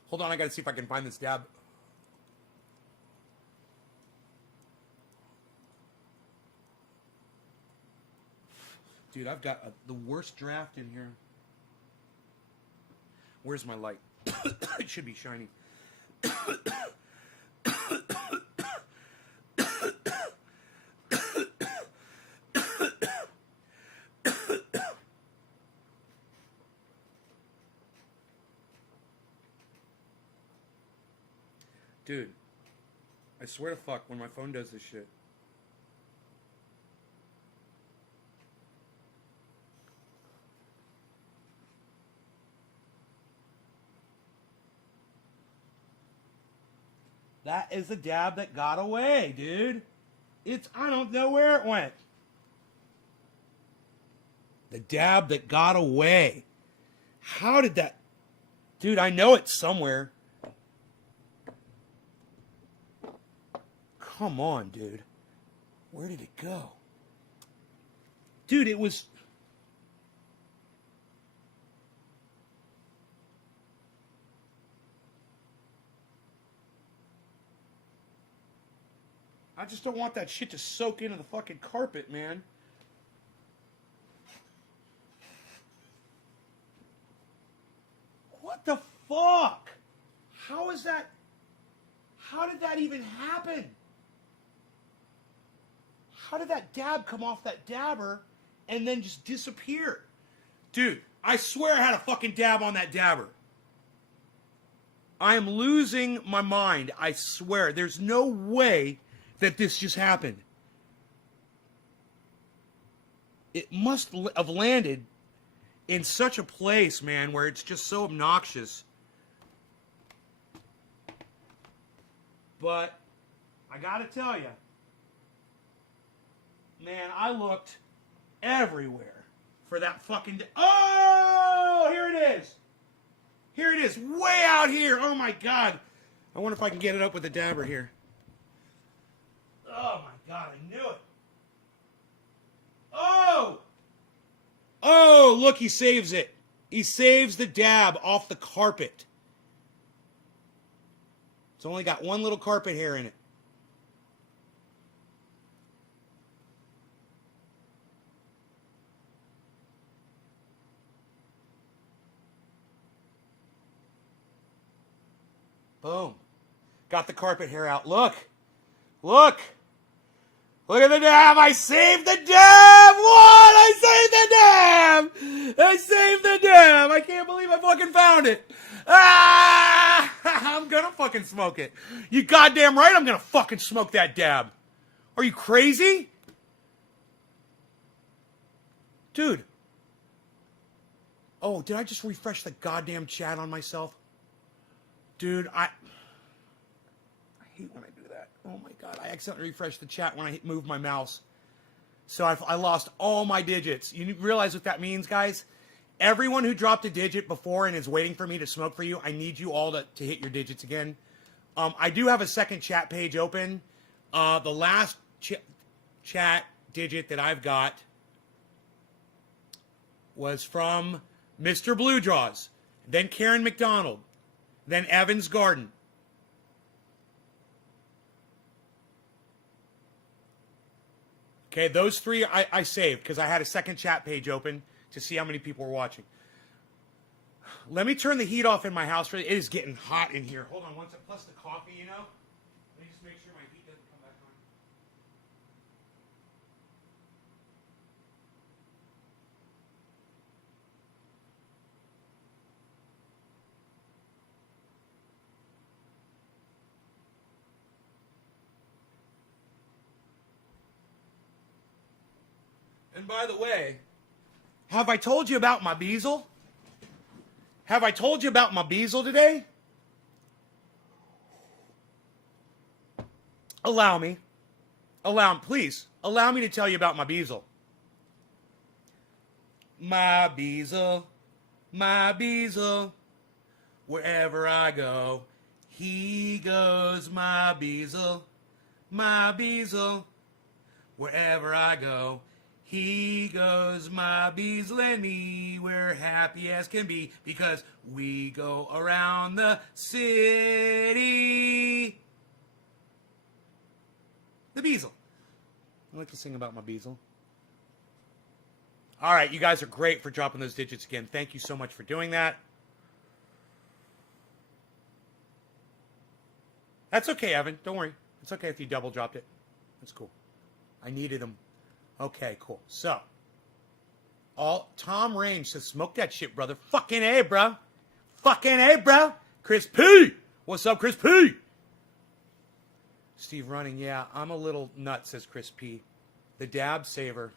Hold on, I gotta see if I can find this dab. Dude, I've got the worst draft in here. Where's my light? It should be shiny. Dude, I swear to fuck when my phone does this shit. That is the dab that got away, dude. I don't know where it went. The dab that got away. How did that... Dude, I know it's somewhere. Come on, dude. Where did it go? Dude, it was... I just don't want that shit to soak into the fucking carpet, man. What the fuck? How is that... How did that even happen? How did that dab come off that dabber and then just disappear? Dude, I swear I had a fucking dab on that dabber. I am losing my mind. I swear. There's no way that this just happened. It must have landed in such a place, man, where it's just so obnoxious. But I gotta tell you, man, I looked everywhere for that fucking... Oh, here it is. Here it is, way out here. Oh my God. I wonder if I can get it up with the dabber here. Oh my God, I knew it. Oh! Oh, look, he saves it. He saves the dab off the carpet. It's only got one little carpet hair in it. Boom. Got the carpet hair out. Look. Look. Look at the dab. I saved the dab. What? I saved the dab. I saved the dab. I can't believe I fucking found it. Ah! I'm gonna fucking smoke it. You goddamn right I'm gonna fucking smoke that dab. Are you crazy? Dude. Oh, did I just refresh the goddamn chat on myself? Dude, I hate when I do that. Oh my God, I accidentally refreshed the chat when I moved my mouse. So I lost all my digits. You realize what that means, guys? Everyone who dropped a digit before and is waiting for me to smoke for you, I need you all to hit your digits again. I do have a second chat page open. The last chat digit that I've got was from Mr. Blue Draws, then Karen McDonald, then Evans Garden. Okay, those three I saved because I had a second chat page open to see how many people were watching. Let me turn the heat off in my house. It is getting hot in here. Hold on one second. Plus the coffee, you know. Let me just make sure my heat doesn't come back on. And by the way, have I told you about my Beazle? Have I told you about my Beazle today? Please, allow me to tell you about my Beazle. My Beazle, wherever I go, he goes, my Beazle, wherever I go, he goes, my Beazle and me, we're happy as can be, because we go around the city. The Beazle. I like to sing about my Beazle. All right, you guys are great for dropping those digits again. Thank you so much for doing that. That's okay, Evan. Don't worry. It's okay if you double dropped it. That's cool. I needed them. Okay, cool. So, Tom Range says, smoke that shit, brother. Fucking A, bro. Fucking A, bro. Chris P. What's up, Chris P? Steve Running, yeah, I'm a little nut, says Chris P. The dab saver.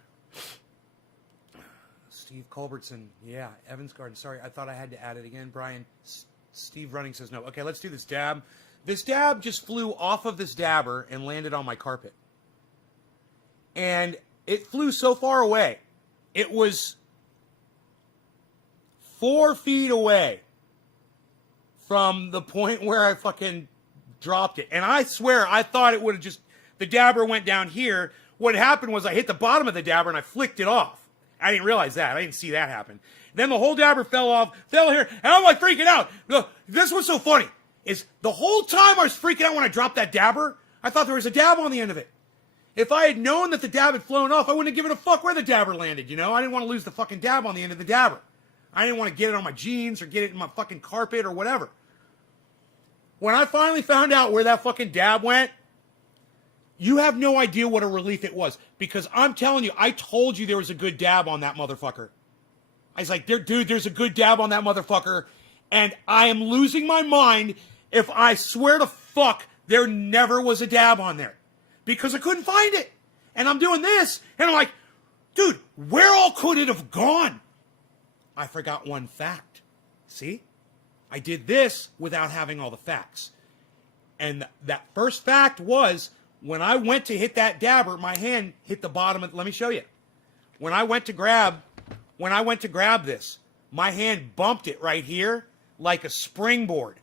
Steve Culbertson, yeah. Evans Garden, sorry, I thought I had to add it again. Brian, Steve Running says no. Okay, let's do this dab. This dab just flew off of this dabber and landed on my carpet. And it flew so far away. It was 4 feet away from the point where I fucking dropped it. And I swear, I thought it would have just, the dabber went down here. What happened was I hit the bottom of the dabber and I flicked it off. I didn't realize that. I didn't see that happen. Then the whole dabber fell off, fell here, and I'm like freaking out. Look, this was so funny, is the whole time I was freaking out when I dropped that dabber, I thought there was a dab on the end of it. If I had known that the dab had flown off, I wouldn't have given a fuck where the dabber landed, you know? I didn't want to lose the fucking dab on the end of the dabber. I didn't want to get it on my jeans or get it in my fucking carpet or whatever. When I finally found out where that fucking dab went, you have no idea what a relief it was. Because I'm telling you, I told you there was a good dab on that motherfucker. I was like, dude, there's a good dab on that motherfucker. And I am losing my mind if I swear to fuck there never was a dab on there. Because I couldn't find it. And I'm doing this, and I'm like, dude, where all could it have gone? I forgot one fact. See? I did this without having all the facts. And that first fact was, when I went to hit that dabber, my hand hit the bottom of, let me show you. When I went to grab this, my hand bumped it right here like a springboard.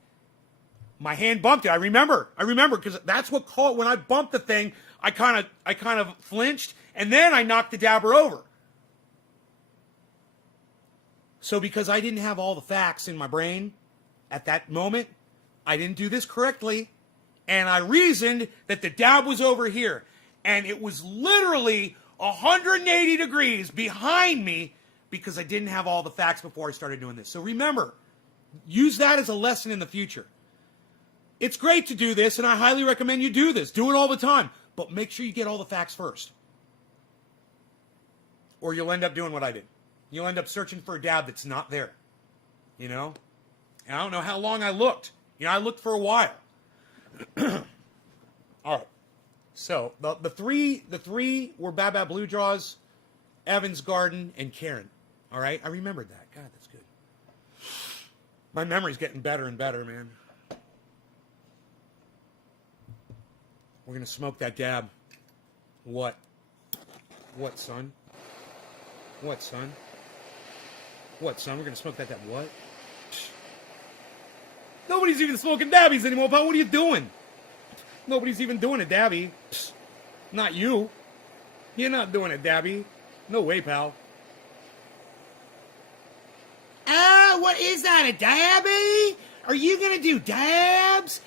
My hand bumped it. I remember because that's what caught when I bumped the thing. I kind of flinched, and then I knocked the dabber over. So because I didn't have all the facts in my brain at that moment, I didn't do this correctly, and I reasoned that the dab was over here, and it was literally 180 degrees behind me because I didn't have all the facts before I started doing this. So remember, use that as a lesson in the future. It's great to do this, and I highly recommend you do this. Do it all the time, but make sure you get all the facts first. Or you'll end up doing what I did. You'll end up searching for a dab that's not there. You know? And I don't know how long I looked. You know, I looked for a while. All right. So, the three were Bad Bad Blue Jaws, Evans Garden, and Karen. All right? I remembered that. God, that's good. My memory's getting better and better, man. We're going to smoke that dab. What? What, son? What, son? What, son? We're going to smoke that dab. What? Nobody's even smoking dabbies anymore, pal. What are you doing? Nobody's even doing a dabby. Not you. You're not doing a dabby. No way, pal. What is that, a dabby? Are you going to do dabs?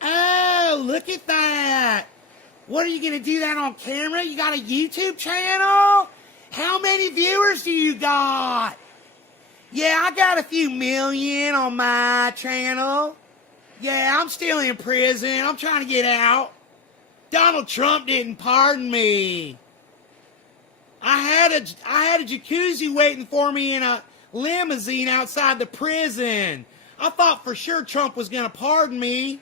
Oh, look at that. What, are you going to do that on camera? You got a YouTube channel? How many viewers do you got? Yeah, I got a few million on my channel. Yeah, I'm still in prison. I'm trying to get out. Donald Trump didn't pardon me. I had a jacuzzi waiting for me in a limousine outside the prison. I thought for sure Trump was going to pardon me.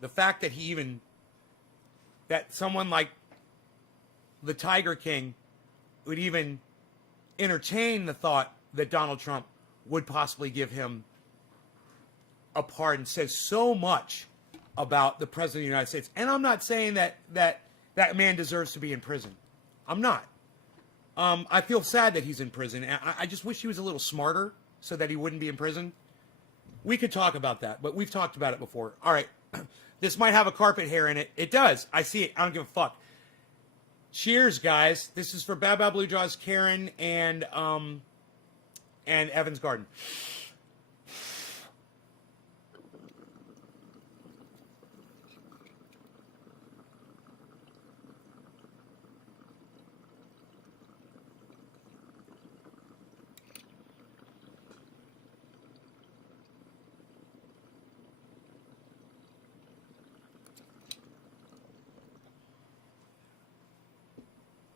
The fact that that someone like the Tiger King would even entertain the thought that Donald Trump would possibly give him a pardon says so much about the President of the United States. And I'm not saying that man deserves to be in prison. I'm not. I feel sad that he's in prison. I just wish he was a little smarter so that he wouldn't be in prison. We could talk about that, but we've talked about it before. All right. This might have a carpet hair in it. It does. I see it. I don't give a fuck. Cheers, guys. This is for Bad Bad Blue Jaws, Karen, and Evans Garden.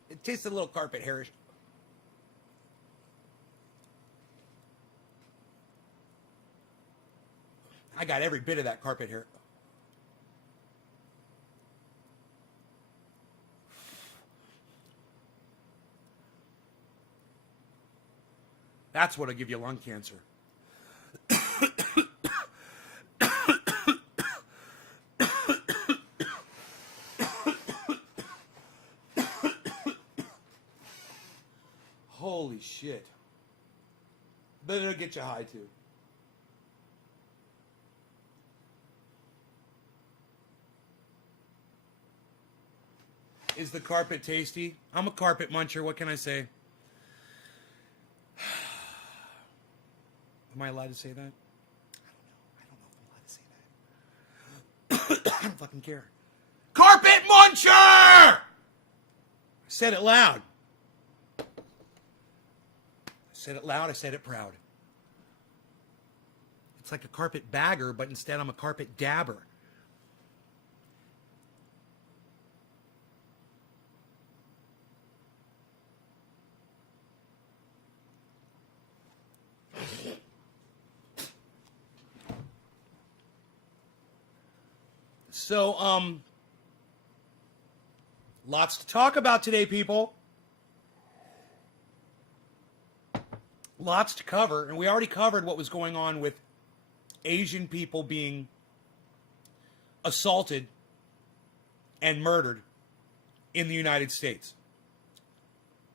It tastes a little carpet hairish. I got every bit of that carpet hair. That's what'll give you lung cancer. Holy shit. But it'll get you high too. Is the carpet tasty? I'm a carpet muncher. What can I say? Am I allowed to say that? I don't know if I'm allowed to say that. I don't fucking care. Carpet muncher! I said it loud. I said it loud. I said it proud. It's like a carpet bagger, but instead I'm a carpet dabber. So, lots to talk about today, people. Lots to cover, and we already covered what was going on with Asian people being assaulted and murdered in the United States.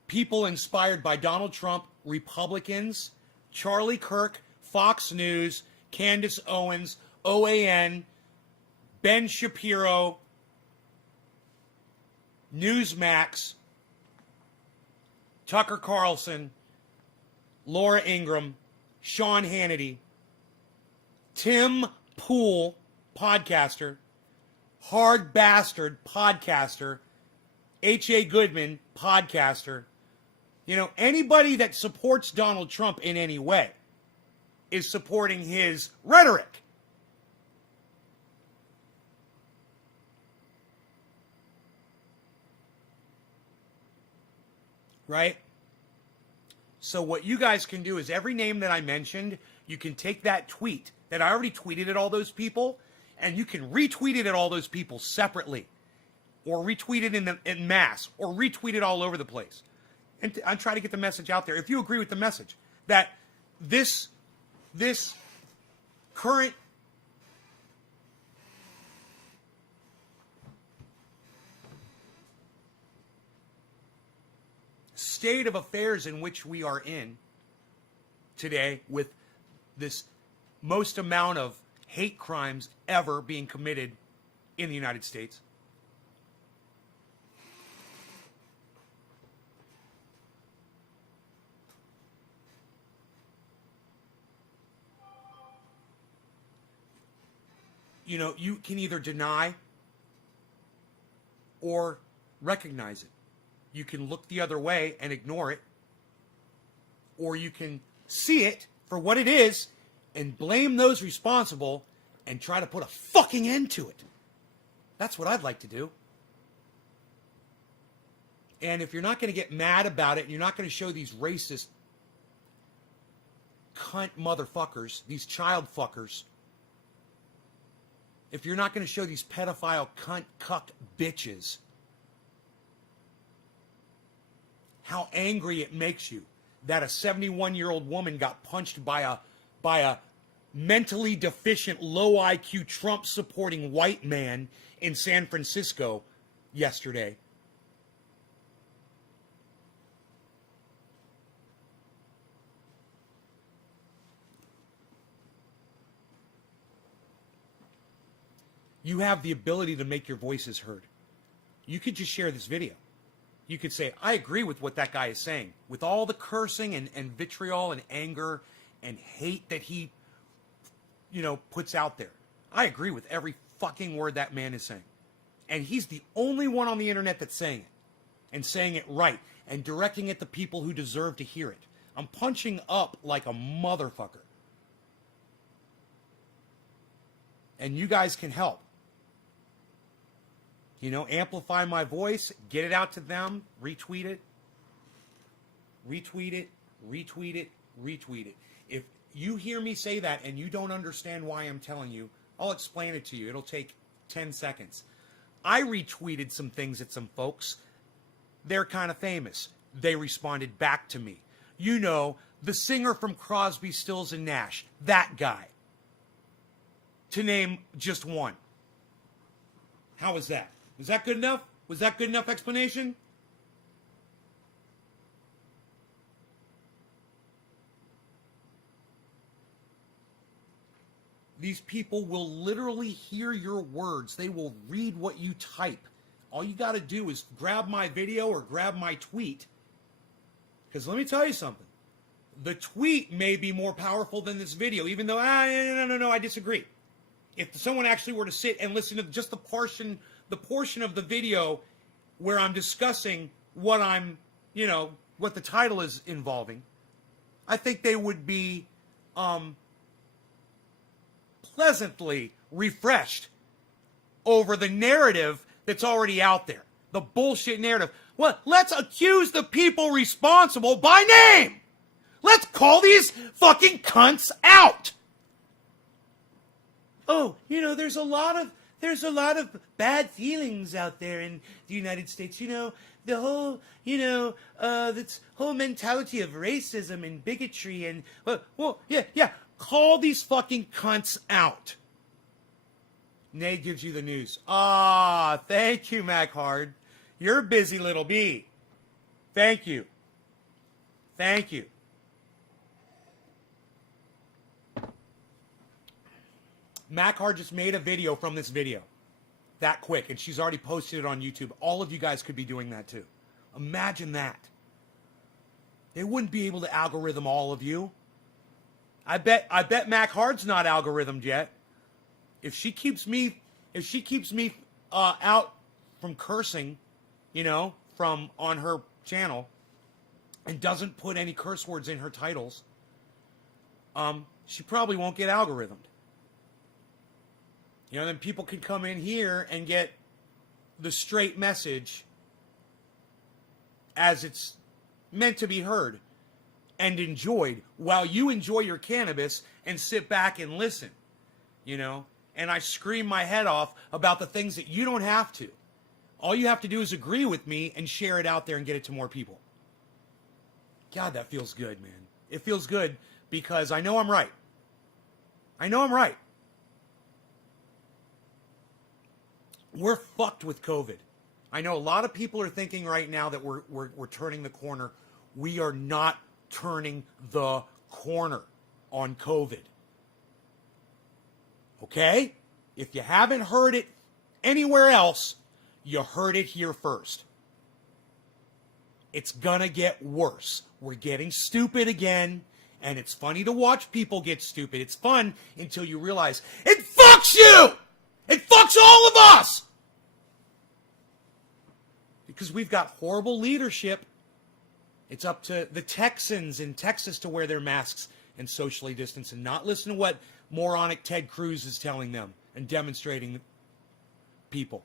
People inspired by Donald Trump, Republicans, Charlie Kirk, Fox News, Candace Owens, OAN, Ben Shapiro, Newsmax, Tucker Carlson, Laura Ingraham, Sean Hannity, Tim Pool, podcaster, Hard Bastard, podcaster, H.A. Goodman, podcaster. You know, anybody that supports Donald Trump in any way is supporting his rhetoric. Right? So what you guys can do is every name that I mentioned, you can take that tweet that I already tweeted at all those people, and you can retweet it at all those people separately, or retweet it in mass, or retweet it all over the place. And I'm trying to get the message out there. If you agree with the message that this current state of affairs in which we are in today, with this most amount of hate crimes ever being committed in the United States, you know, you can either deny or recognize it. You can look the other way and ignore it, or you can see it for what it is and blame those responsible and try to put a fucking end to it. That's what I'd like to do. And if you're not going to get mad about it, and you're not going to show these racist cunt motherfuckers, these child fuckers, if you're not going to show these pedophile cunt cucked bitches how angry it makes you that a 71-year-old woman got punched by a mentally deficient, low IQ, Trump-supporting white man in San Francisco yesterday. You have the ability to make your voices heard. You could just share this video. You could say, I agree with what that guy is saying. With all the cursing and vitriol and anger and hate that he, puts out there. I agree with every fucking word that man is saying. And he's the only one on the internet that's saying it. And saying it right. And directing it to people who deserve to hear it. I'm punching up like a motherfucker. And you guys can help. Amplify my voice, get it out to them, retweet it, retweet it, retweet it, retweet it. If you hear me say that and you don't understand why I'm telling you, I'll explain it to you. It'll take 10 seconds. I retweeted some things at some folks. They're kind of famous. They responded back to me. The singer from Crosby, Stills, and Nash, that guy. To name just one. How was that? Was that good enough? Was that good enough explanation? These people will literally hear your words. They will read what you type. All you got to do is grab my video or grab my tweet. Because let me tell you something. The tweet may be more powerful than this video, even though, no, I disagree. If someone actually were to sit and listen to just the portion of the video where I'm discussing what I'm, what the title is involving, I think they would be pleasantly refreshed over the narrative that's already out there. The bullshit narrative. Well, let's accuse the people responsible by name. Let's call these fucking cunts out. Oh, there's a lot of bad feelings out there in the United States. The whole, this whole mentality of racism and bigotry and, yeah. Call these fucking cunts out. Nate gives you the news. Thank you, Mac Hard. You're a busy little bee. Thank you. Thank you. Mac Hard just made a video from this video. That quick. And she's already posted it on YouTube. All of you guys could be doing that too. Imagine that. They wouldn't be able to algorithm all of you. I bet Mac Hard's not algorithmed yet. If she keeps me out from cursing, from on her channel, and doesn't put any curse words in her titles, she probably won't get algorithmed. Then people can come in here and get the straight message as it's meant to be heard and enjoyed while you enjoy your cannabis and sit back and listen, and I scream my head off about the things that you don't have to. All you have to do is agree with me and share it out there and get it to more people. God, that feels good, man. It feels good because I know I'm right. I know I'm right. We're fucked with COVID. I know a lot of people are thinking right now that we're turning the corner. We are not turning the corner on COVID. Okay? If you haven't heard it anywhere else, you heard it here first. It's gonna get worse. We're getting stupid again, and it's funny to watch people get stupid. It's fun until you realize it fucks you! It fucks all of us! Because we've got horrible leadership. It's up to the Texans in Texas to wear their masks and socially distance and not listen to what moronic Ted Cruz is telling them and demonstrating people.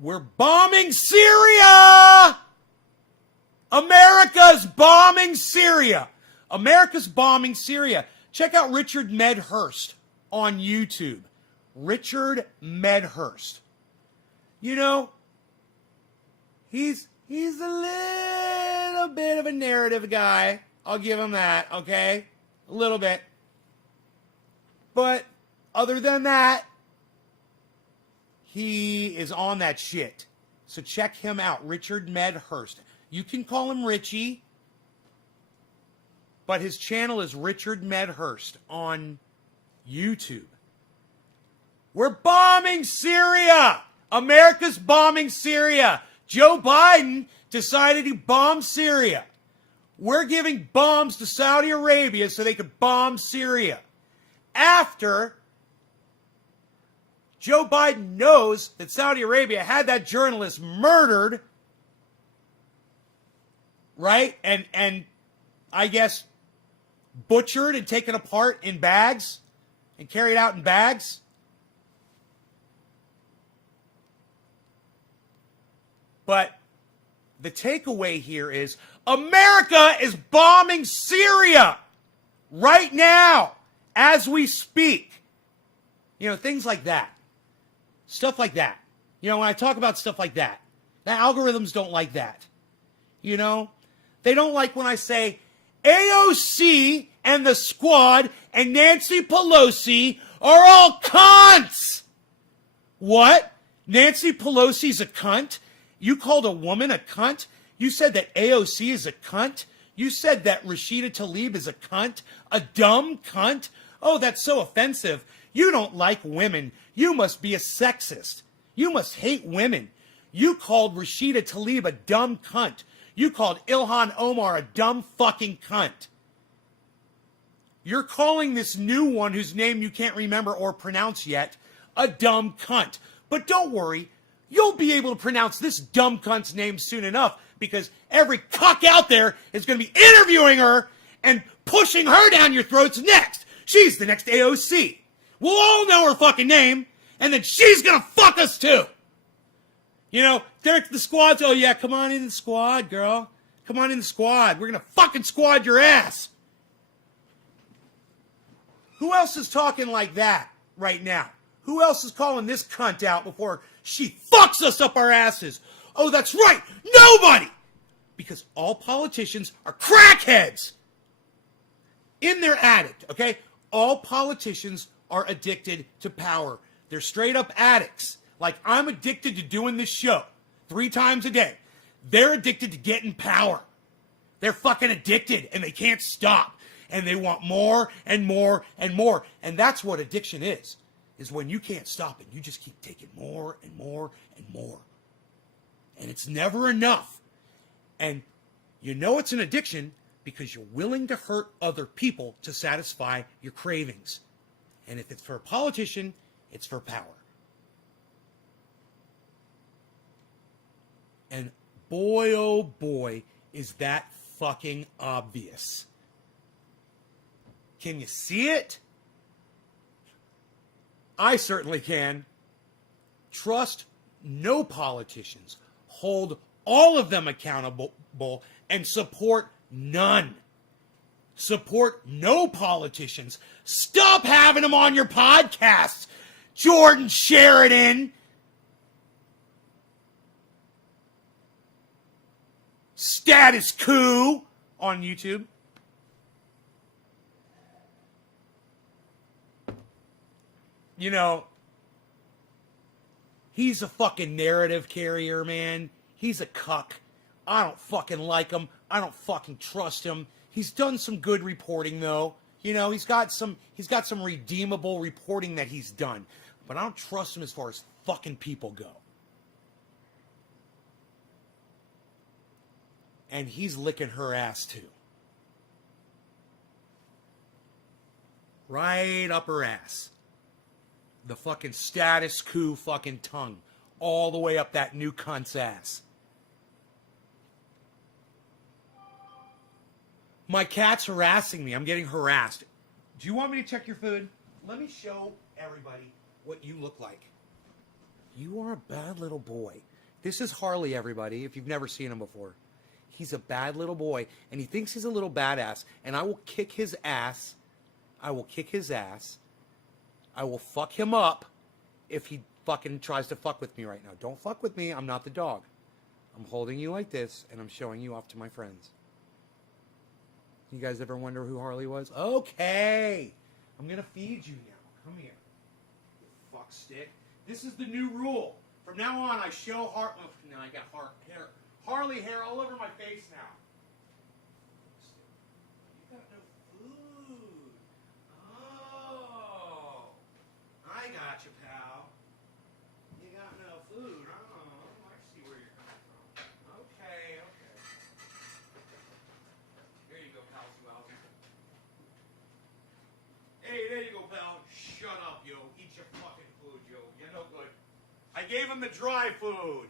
We're bombing Syria! America's bombing Syria. America's bombing Syria. Check out Richard Medhurst on YouTube. Richard Medhurst. You know, he's a little bit of a narrative guy. I'll give him that, okay? A little bit. But other than that, he is on that shit. So check him out, Richard Medhurst. You can call him Richie, but his channel is Richard Medhurst on YouTube. We're bombing Syria! America's bombing Syria! Joe Biden decided he bombed Syria. We're giving bombs to Saudi Arabia so they could bomb Syria. After Joe Biden knows that Saudi Arabia had that journalist murdered, right? And I guess butchered and taken apart in bags and carried out in bags. But the takeaway here is America is bombing Syria right now as we speak. You know, things like that. Stuff like that. You know, when I talk about stuff like that, the algorithms don't like that. You know, they don't like when I say AOC and the squad and Nancy Pelosi are all cunts. What? Nancy Pelosi's a cunt? You called a woman a cunt? You said that AOC is a cunt? You said that Rashida Tlaib is a cunt? A dumb cunt? Oh, that's so offensive. You don't like women. You must be a sexist. You must hate women. You called Rashida Tlaib a dumb cunt. You called Ilhan Omar a dumb fucking cunt. You're calling this new one whose name you can't remember or pronounce yet a dumb cunt. But don't worry, you'll be able to pronounce this dumb cunt's name soon enough because every cuck out there is going to be interviewing her and pushing her down your throats next. She's the next AOC. We'll all know her fucking name, and then she's going to fuck us too. You know, Derek, the squad's, oh yeah, come on in the squad, girl. Come on in the squad. We're going to fucking squad your ass. Who else is talking like that right now? Who else is calling this cunt out before she fucks us up our asses? Oh, that's right. Nobody. Because all politicians are crackheads. In their addict, okay? All politicians are addicted to power. They're straight up addicts. Like I'm addicted to doing this show 3 times a day. They're addicted to getting power. They're fucking addicted and they can't stop. And they want more and more and more. And that's what addiction is when you can't stop it. You just keep taking more and more and more. And it's never enough. And you know it's an addiction because you're willing to hurt other people to satisfy your cravings. And if it's for a politician, it's for power. And boy, oh boy, is that fucking obvious. Can you see it? I certainly can. Trust no politicians. Hold all of them accountable and support none. Support no politicians. Stop having them on your podcasts. Jordan Sheridan. Status Coup on YouTube. You know, he's a fucking narrative carrier, man. He's a cuck. I don't fucking like him. I don't fucking trust him. He's done some good reporting, though. You know, he's got some redeemable reporting that he's done. But I don't trust him as far as fucking people go. And he's licking her ass, too. Right up her ass. The fucking status coup fucking tongue. All the way up that new cunt's ass. My cat's harassing me. I'm getting harassed. Do you want me to check your food? Let me show everybody what you look like. You are a bad little boy. This is Harley, everybody, if you've never seen him before. He's a bad little boy, and he thinks he's a little badass, and I will kick his ass. I will kick his ass. I will fuck him up if he fucking tries to fuck with me right now. Don't fuck with me. I'm not the dog. I'm holding you like this, and I'm showing you off to my friends. You guys ever wonder who Harley was? Okay. I'm going to feed you now. Come here. You fuck stick. This is the new rule. From now on, I show Harley. Oh, now I got Harley hair all over my face now. You got no food. Oh. I got you, pal. You got no food. Oh, I see where you're coming from. Okay. Here you go, pal. Hey, there you go, pal. Shut up, yo. Eat your fucking food, yo. You're no good. I gave him the dry food.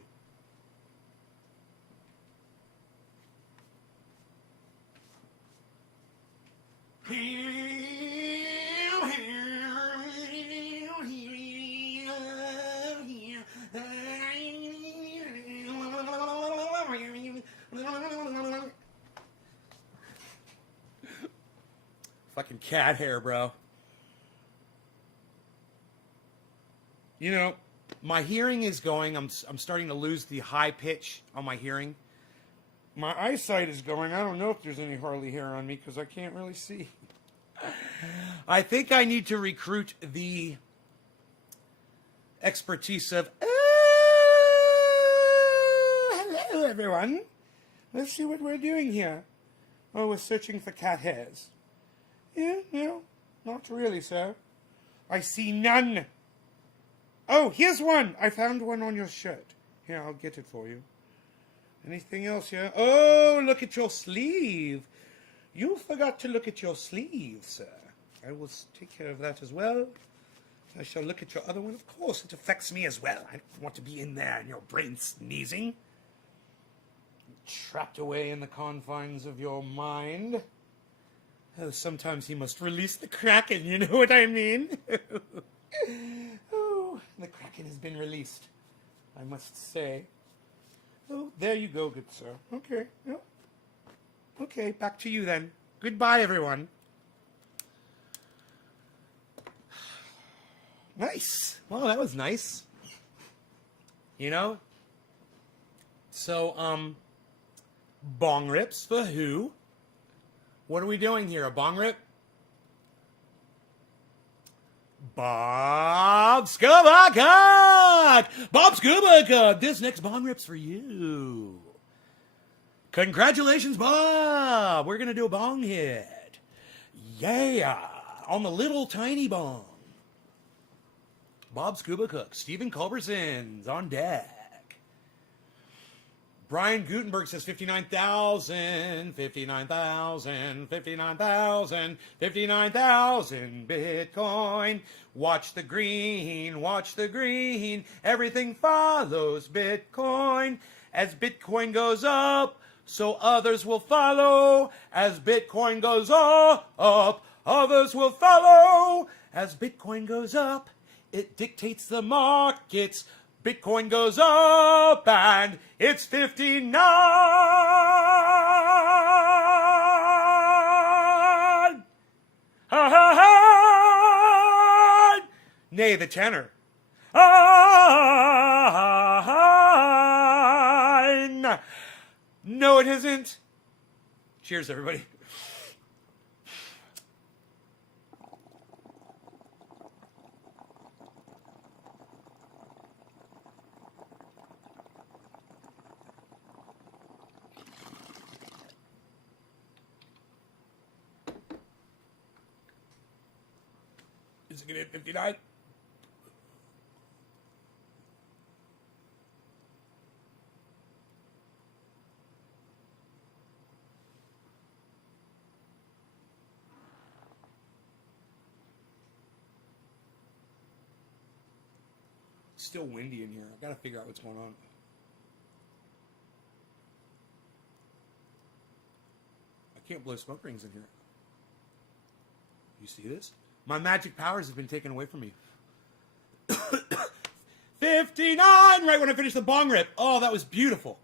Fucking cat hair, bro. You know, my hearing is going. I'm starting to lose the high pitch on my hearing. My eyesight is going. I don't know if there's any Harley hair on me because I can't really see. I think I need to recruit the expertise of, hello, everyone. Let's see what we're doing here. Oh, we're searching for cat hairs. Yeah, no, not really, sir. I see none. Oh, here's one. I found one on your shirt. Here, I'll get it for you. Anything else here? Oh, look at your sleeve. You forgot to look at your sleeve, sir. I will take care of that as well. I shall look at your other one. Of course, it affects me as well. I don't want to be in there and your brain sneezing. Trapped away in the confines of your mind. Oh, sometimes he must release the Kraken, you know what I mean? Oh, the Kraken has been released, I must say. Oh, there you go, good sir. Okay, yeah. Okay, back to you then. Goodbye, everyone. Nice. Well, that was nice. You know? So, bong rips for who? What are we doing here? A bong rip? Bob Scuba Cock! Bob Scuba Cock! This next bong rip's for you. Congratulations, Bob! We're gonna do a bong hit. Yeah! On the little tiny bong. Bob Scuba Cook, Stephen Culberson's on deck. Brian Gutenberg says 59,000, 59,000, 59,000, 59,000 Bitcoin. Watch the green, everything follows Bitcoin. As Bitcoin goes up, so others will follow. As Bitcoin goes up, others will follow. As Bitcoin goes up, it dictates the markets. Bitcoin goes up and it's 59. Nay, the tenor. No, it isn't. Cheers, everybody. Is it going to hit 59? It's still windy in here. I got to figure out what's going on. I can't blow smoke rings in here. You see this? My magic powers have been taken away from me. 59, right when I finished the bong rip. Oh, that was beautiful.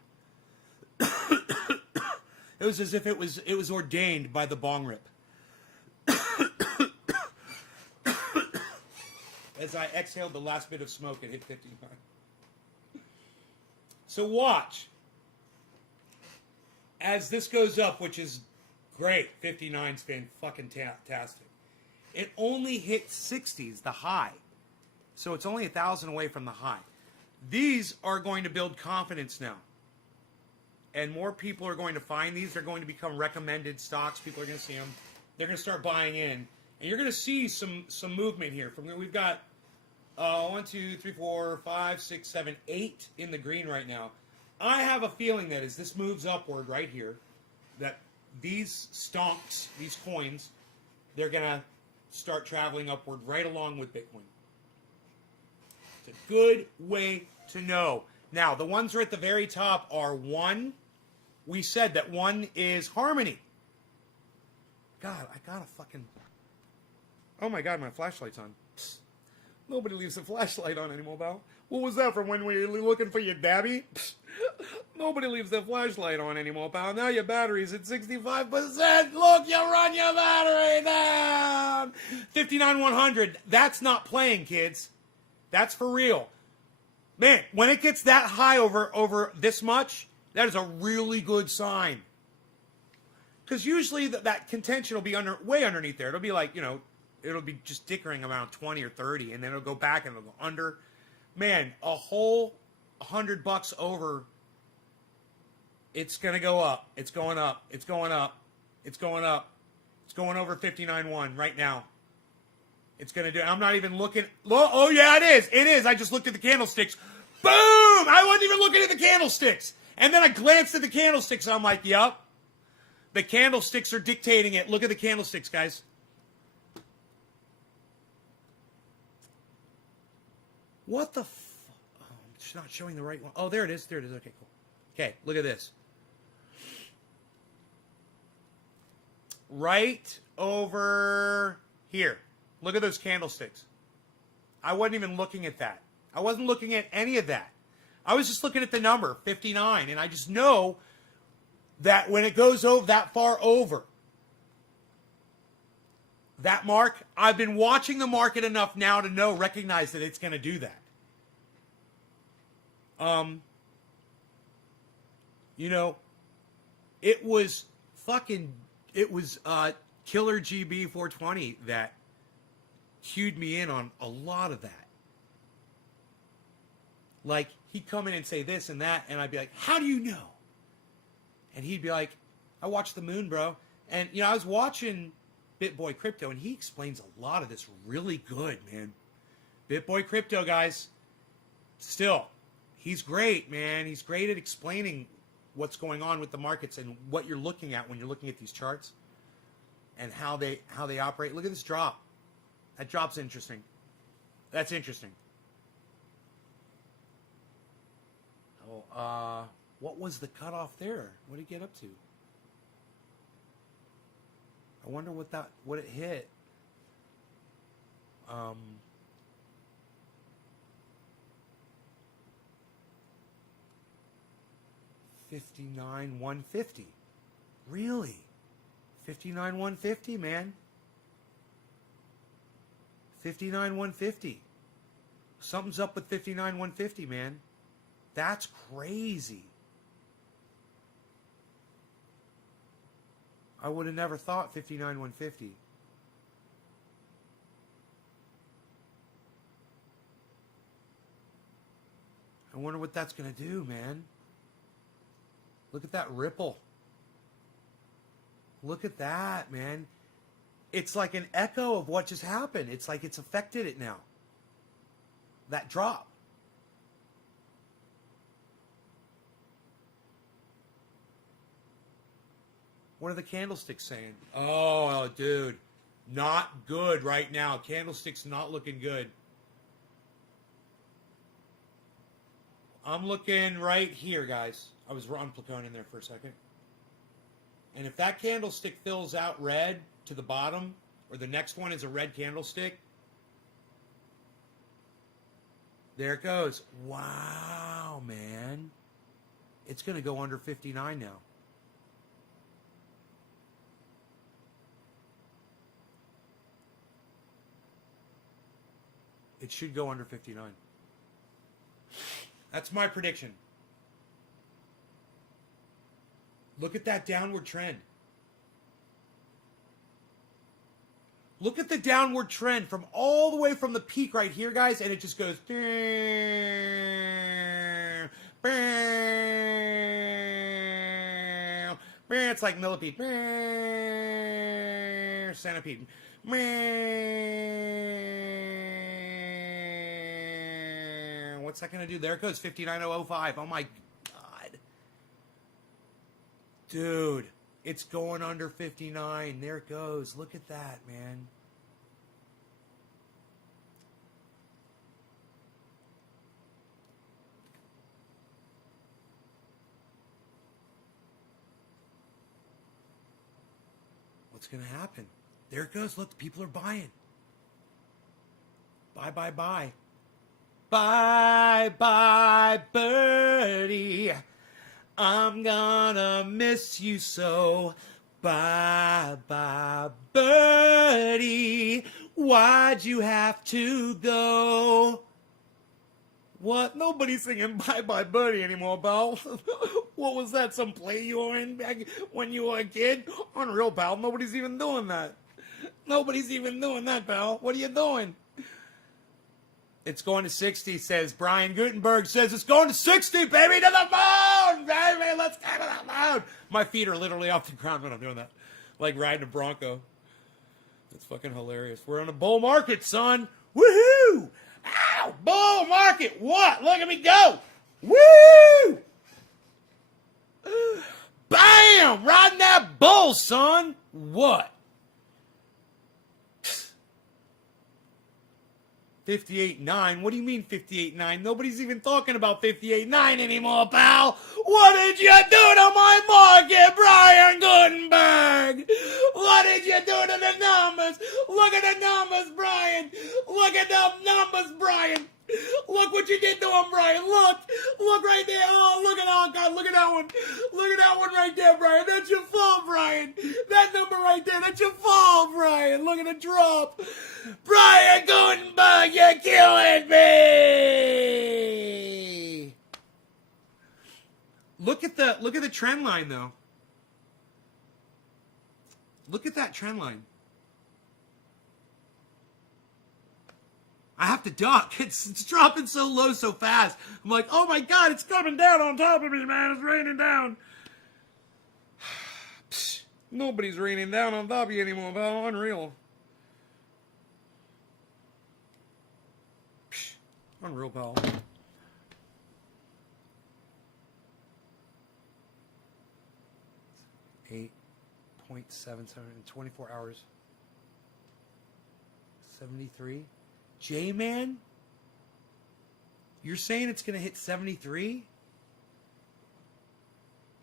It was as if it was ordained by the bong rip. As I exhaled the last bit of smoke, it hit 59. So watch. As this goes up, which is great, 59's fantastic. It only hit 60s, the high. So it's only 1,000 away from the high. These are going to build confidence now. And more people are going to find these. They're going to become recommended stocks. People are going to see them. They're going to start buying in. And you're going to see some movement here. We've got 1, 2, 3, 4, 5, 6, 7, 8 in the green right now. I have a feeling that as this moves upward right here, that these stonks, these coins, they're going to start traveling upward right along with Bitcoin. It's a good way to know. Now, the ones that are at the very top are 1. We said that 1 is Harmony. God, I got a fucking... Oh my God, my flashlight's on. Psst. Nobody leaves the flashlight on anymore, pal. What was that from when we were looking for your dabby? Psst. Nobody leaves the flashlight on anymore, pal. Now your battery's at 65%. Look, you run your battery down. 59,100. That's not playing, kids. That's for real. Man, when it gets that high over this much, that is a really good sign. Because usually that contention will be way underneath there. It'll be like, it'll be just dickering around 20 or 30, and then it'll go back and it'll go under. Man, a whole $100 over. It's going to go up. It's going up. It's going up. It's going up. It's going over 59.1 right now. It's going to do. I'm not even looking. Oh, yeah, it is. It is. I just looked at the candlesticks. Boom! I wasn't even looking at the candlesticks. And then I glanced at the candlesticks, and I'm like, yup. The candlesticks are dictating it. Look at the candlesticks, guys. What the oh, it's not showing the right one. Oh, there it is. There it is. Okay, cool. Okay, look at this. Right over here. Look at those candlesticks. I wasn't even looking at that. I wasn't looking at any of that. I was just looking at the number, 59, and I just know that when it goes over that far over that mark, I've been watching the market enough now to recognize that it's going to do that. It was Killer GB 420 that cued me in on a lot of that. Like, he'd come in and say this and that, and I'd be like, how do you know? And he'd be like, I watched the moon, bro. And, I was watching BitBoy Crypto, and he explains a lot of this really good, man. BitBoy Crypto, guys. Still, he's great, man. He's great at explaining what's going on with the markets and what you're looking at when you're looking at these charts and how they operate. Look at this drop. That drop's interesting. That's interesting. Oh, what was the cutoff there? What did it get up to? I wonder what it hit. 59,150. Really? 59,150, man. 59,150. Something's up with 59,150, man. That's crazy. I would have never thought 59,150. I wonder what that's going to do, man. Look at that ripple. Look at that, man. It's like an echo of what just happened. It's like it's affected it now. That drop. What are the candlesticks saying? Oh, dude. Not good right now. Candlesticks not looking good. I'm looking right here, guys. I was unplaconing there for a second. And if that candlestick fills out red to the bottom, or the next one is a red candlestick, There it goes. Wow, man. It's going to go under 59 now. It should go under 59. That's my prediction. Look at that downward trend. Look at the downward trend from all the way from the peak right here, guys, and it just goes. It's like millipede. Centipede. What's that going to do? There it goes, 59.005. Oh, my God. Dude, it's going under 59. There it goes. Look at that, man. What's going to happen? There it goes. Look, people are buying. Buy, buy, buy. Bye, bye, birdie. I'm gonna miss you so. Bye, bye, birdie. Why'd you have to go? What? Nobody's singing Bye Bye Birdie anymore, pal. What was that? Some play you were in back when you were a kid? Unreal, pal. Nobody's even doing that. Nobody's even doing that, pal. What are you doing? It's going to 60, says Brian Gutenberg. Says it's going to 60, baby, to the moon, baby. Let's go to the moon. My feet are literally off the ground when I'm doing that. Like riding a Bronco. It's fucking hilarious. We're in a bull market, son. Woohoo! Ow! Bull market. What? Look at me go. Woo! Bam! Riding that bull, son. What? 58.9? What do you mean 58.9? Nobody's even talking about 58.9 anymore, pal. What did you do to my market, Brian Gutenberg? What did you do to the numbers? Look at the numbers, Brian. Look at the numbers, Brian. Look what you did to him, Brian. Look. Look right there. Oh, look at that. Oh, God, look at that one. Look at that one right there, Brian. That's your fault, Brian. That number right there, that's your fault, Brian. Look at the drop. Brian Gutenberg, you're killing me. Look at the trend line, though. Look at that trend line. I have to duck. It's dropping so low so fast. I'm like, oh my God, it's coming down on top of me, man. It's raining down. Psh, nobody's raining down on top of you anymore, pal. Unreal. Psh, unreal, pal. .77 in 24 hours. 73. J-Man? You're saying it's going to hit 73?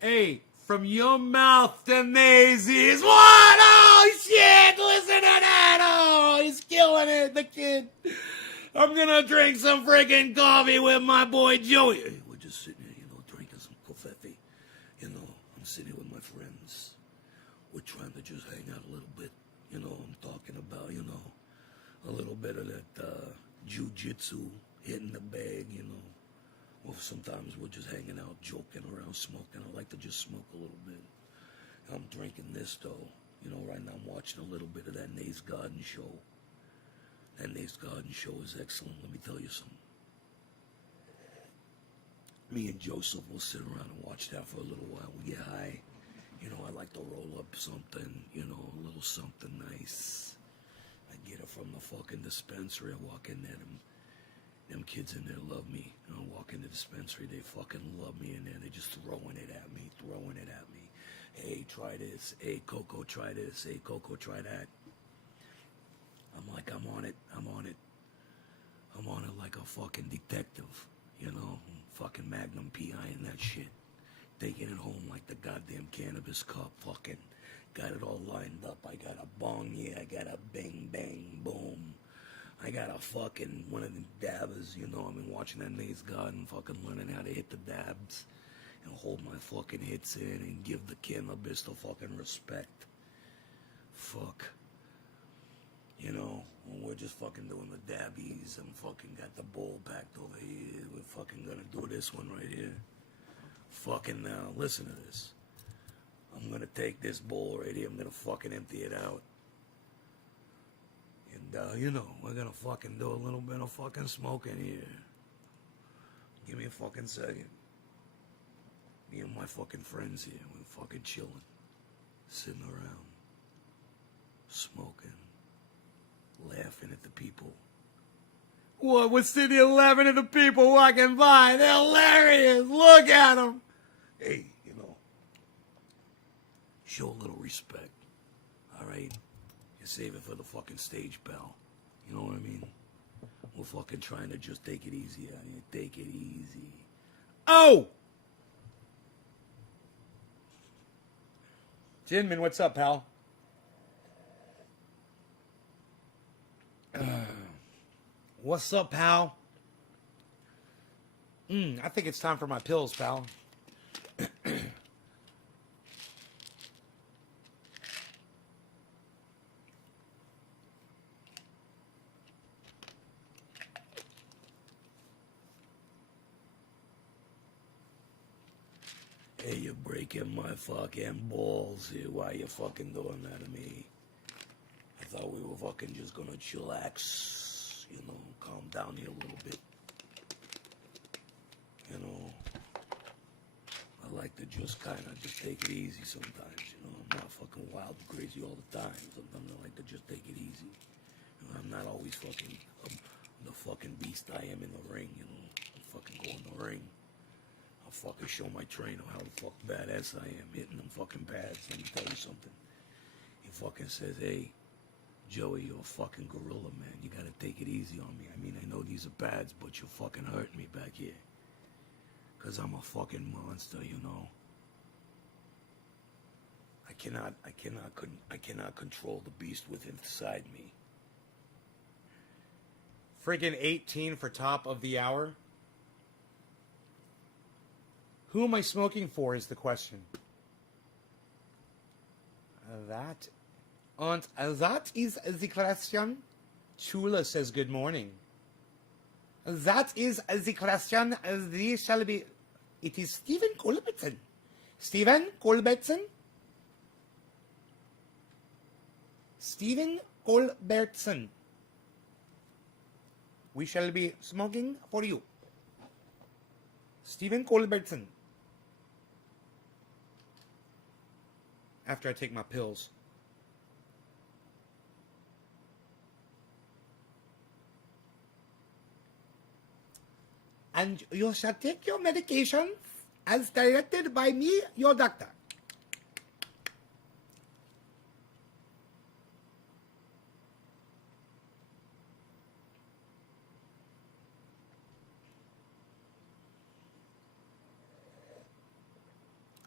Hey, from your mouth to Maisie's. What? Oh, shit! Listen to that! Oh, he's killing it, the kid. I'm going to drink some freaking coffee with my boy Joey. Hey, we're just sitting here, drinking some coffee. I'm sitting here with my friends. We're trying to just hang out a little bit. I'm talking about, a little bit of that jiu-jitsu, hitting the bag, Or sometimes we're just hanging out, joking around, smoking. I like to just smoke a little bit. I'm drinking this, though. Right now I'm watching a little bit of that Nate's Garden show. That Nate's Garden show is excellent. Let me tell you something. Me and Joseph will sit around and watch that for a little while. We get high. I like to roll up something, a little something nice. I get it from the fucking dispensary. I walk in there, them kids in there love me. I walk in the dispensary, they fucking love me in there. They're just throwing it at me. Hey, try this. Hey, Coco, try this. Hey, Coco, try that. I'm like, I'm on it like a fucking detective, fucking Magnum PI and that shit. Taking it home like the goddamn cannabis cup, fucking got it all lined up. I got a bong here, I got a bang, bang, boom. I got a fucking one of the dabbers, you know. I've been watching that Nate's Garden, fucking learning how to hit the dabs and hold my fucking hits in and give the cannabis the fucking respect. Fuck. You know, when we're just fucking doing the dabbies and fucking got the bowl packed over here, we're fucking gonna do this one right here. Fucking now, listen to this. I'm gonna take this bowl right here, I'm gonna fucking empty it out. And, you know, we're gonna fucking do a little bit of fucking smoking here. Give me a fucking second. Me and my fucking friends here, we're fucking chilling. Sitting around. Smoking. Laughing at the people. What? We're sitting here laughing at the people walking by. They're hilarious. Look at them. Hey, you know, show a little respect. All right? You save it for the fucking stage, pal. You know what I mean? We're fucking trying to just take it easy out here. Take it easy. Oh! Jinmin, what's up, pal? What's up, pal? I think it's time for my pills, pal. Hey, you're breaking my fucking balls here. Why you fucking doing that to me? I thought we were fucking just gonna chillax, you know, calm down here a little bit. You know, I like to just kind of just take it easy sometimes, you know. I'm not fucking wild and crazy all the time. Sometimes I like to just take it easy. You know, I'm not always fucking the fucking beast I am in the ring, you know. I fucking go in the ring. I'll fucking show my trainer how the fuck badass I am hitting them fucking pads. Let me tell you something. He fucking says, hey, Joey, you're a fucking gorilla, man. You gotta take it easy on me. I mean, I know these are pads, but you're fucking hurting me back here. Cause I'm a fucking monster, you know. I cannot control the beast within inside me. Friggin' 18 for top of the hour. Who am I smoking for is the question. That is the question. Chula says good morning. That is the question. This shall be. It is Stephen Colbertson. Stephen Colbertson. Stephen Colbertson. We shall be smoking for you. Stephen Colbertson. After I take my pills. And you shall take your medication as directed by me, your doctor.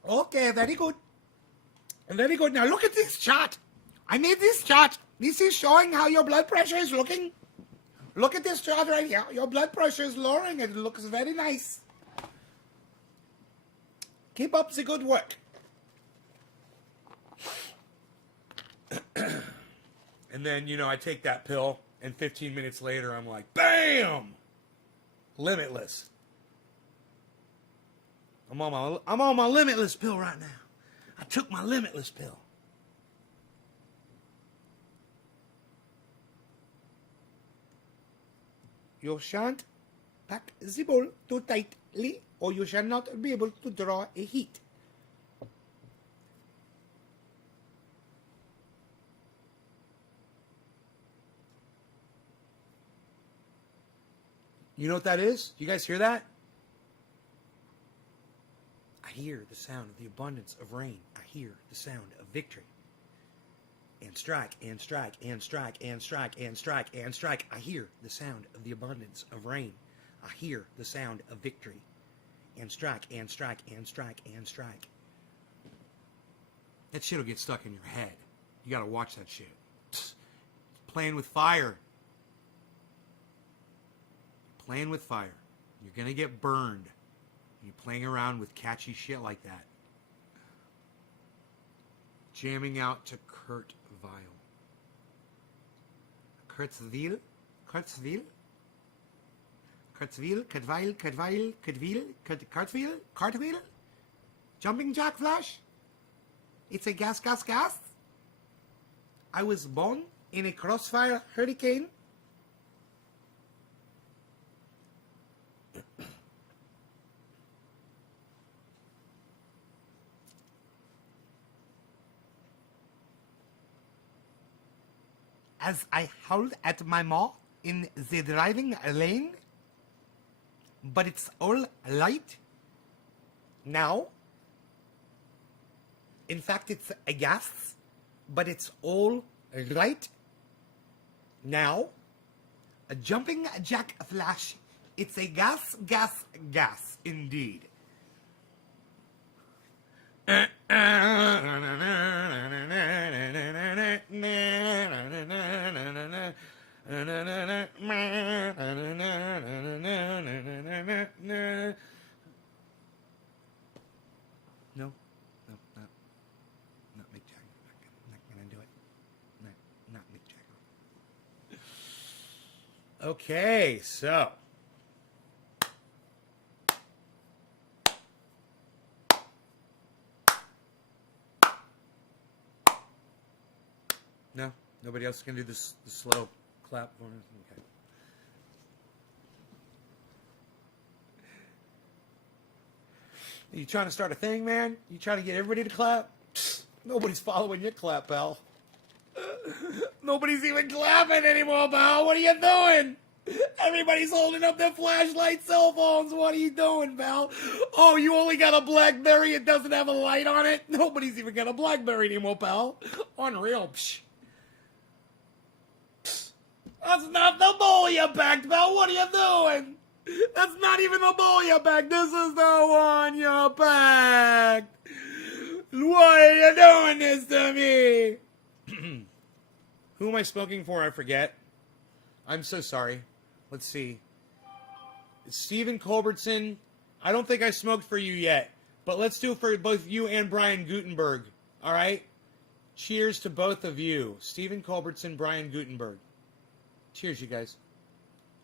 Okay, very good. Very good. Now look at this chart. I made this chart. This is showing how your blood pressure is looking. Look at this chart right here. Your blood pressure is lowering and it looks very nice. Keep up the good work. And then, you know, I take that pill and 15 minutes later I'm like, bam! Limitless. I'm on my limitless pill right now. I took my limitless pill. You shan't pack the bowl too tightly or you shall not be able to draw a heat. You know what that is? You guys hear that? I hear the sound of the abundance of rain. I hear the sound of victory. And strike, and strike, and strike, and strike, and strike, and strike. I hear the sound of the abundance of rain. I hear the sound of victory. And strike, and strike, and strike, and strike. That shit'll get stuck in your head. You gotta watch that shit. Playing with fire. playing with fire. You're going to get burned. You're playing around with catchy shit like that. Jamming out to Kurt Vile. Kurtzville? Kurtzville? Kurtzville? Kurtville? Kurtville? Kurtville? Kurtville? Cartville? Jumping Jack Flash? It's a gas, gas, gas. I was born in a crossfire hurricane. As I howled at my ma in the driving lane, but it's all light now. In fact, it's a gas, but it's all right now. A jumping jack flash. It's a gas, gas, gas, indeed. No, not Mick Jagger. Not gonna do it. Not Mick Jagger. Okay, so. No, nobody else can do this. The slow clap. Okay. You trying to start a thing, man? You trying to get everybody to clap? Psst, nobody's following your clap, pal. Nobody's even clapping anymore, pal. What are you doing? Everybody's holding up their flashlight cell phones. What are you doing, pal? Oh, you only got a BlackBerry. It doesn't have a light on it. Nobody's even got a BlackBerry anymore, pal. Unreal. Psh. Psh. That's not the bowl you packed, pal. What are you doing? That's not even the bowl you packed. This is the one you packed. Why are you doing this to me? Who am I smoking for? I forget. I'm so sorry. Let's see. Stephen Culbertson. I don't think I smoked for you yet. But let's do it for both you and Brian Gutenberg. All right? Cheers to both of you. Stephen Culbertson, Brian Gutenberg. Cheers, you guys.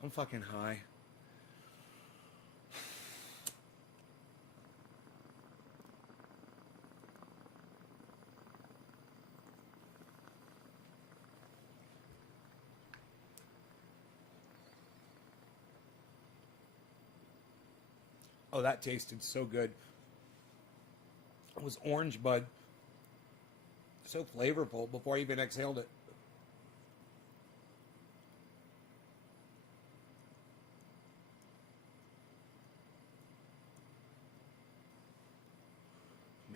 I'm fucking high. Oh, that tasted so good. It was orange bud. So flavorful before I even exhaled it.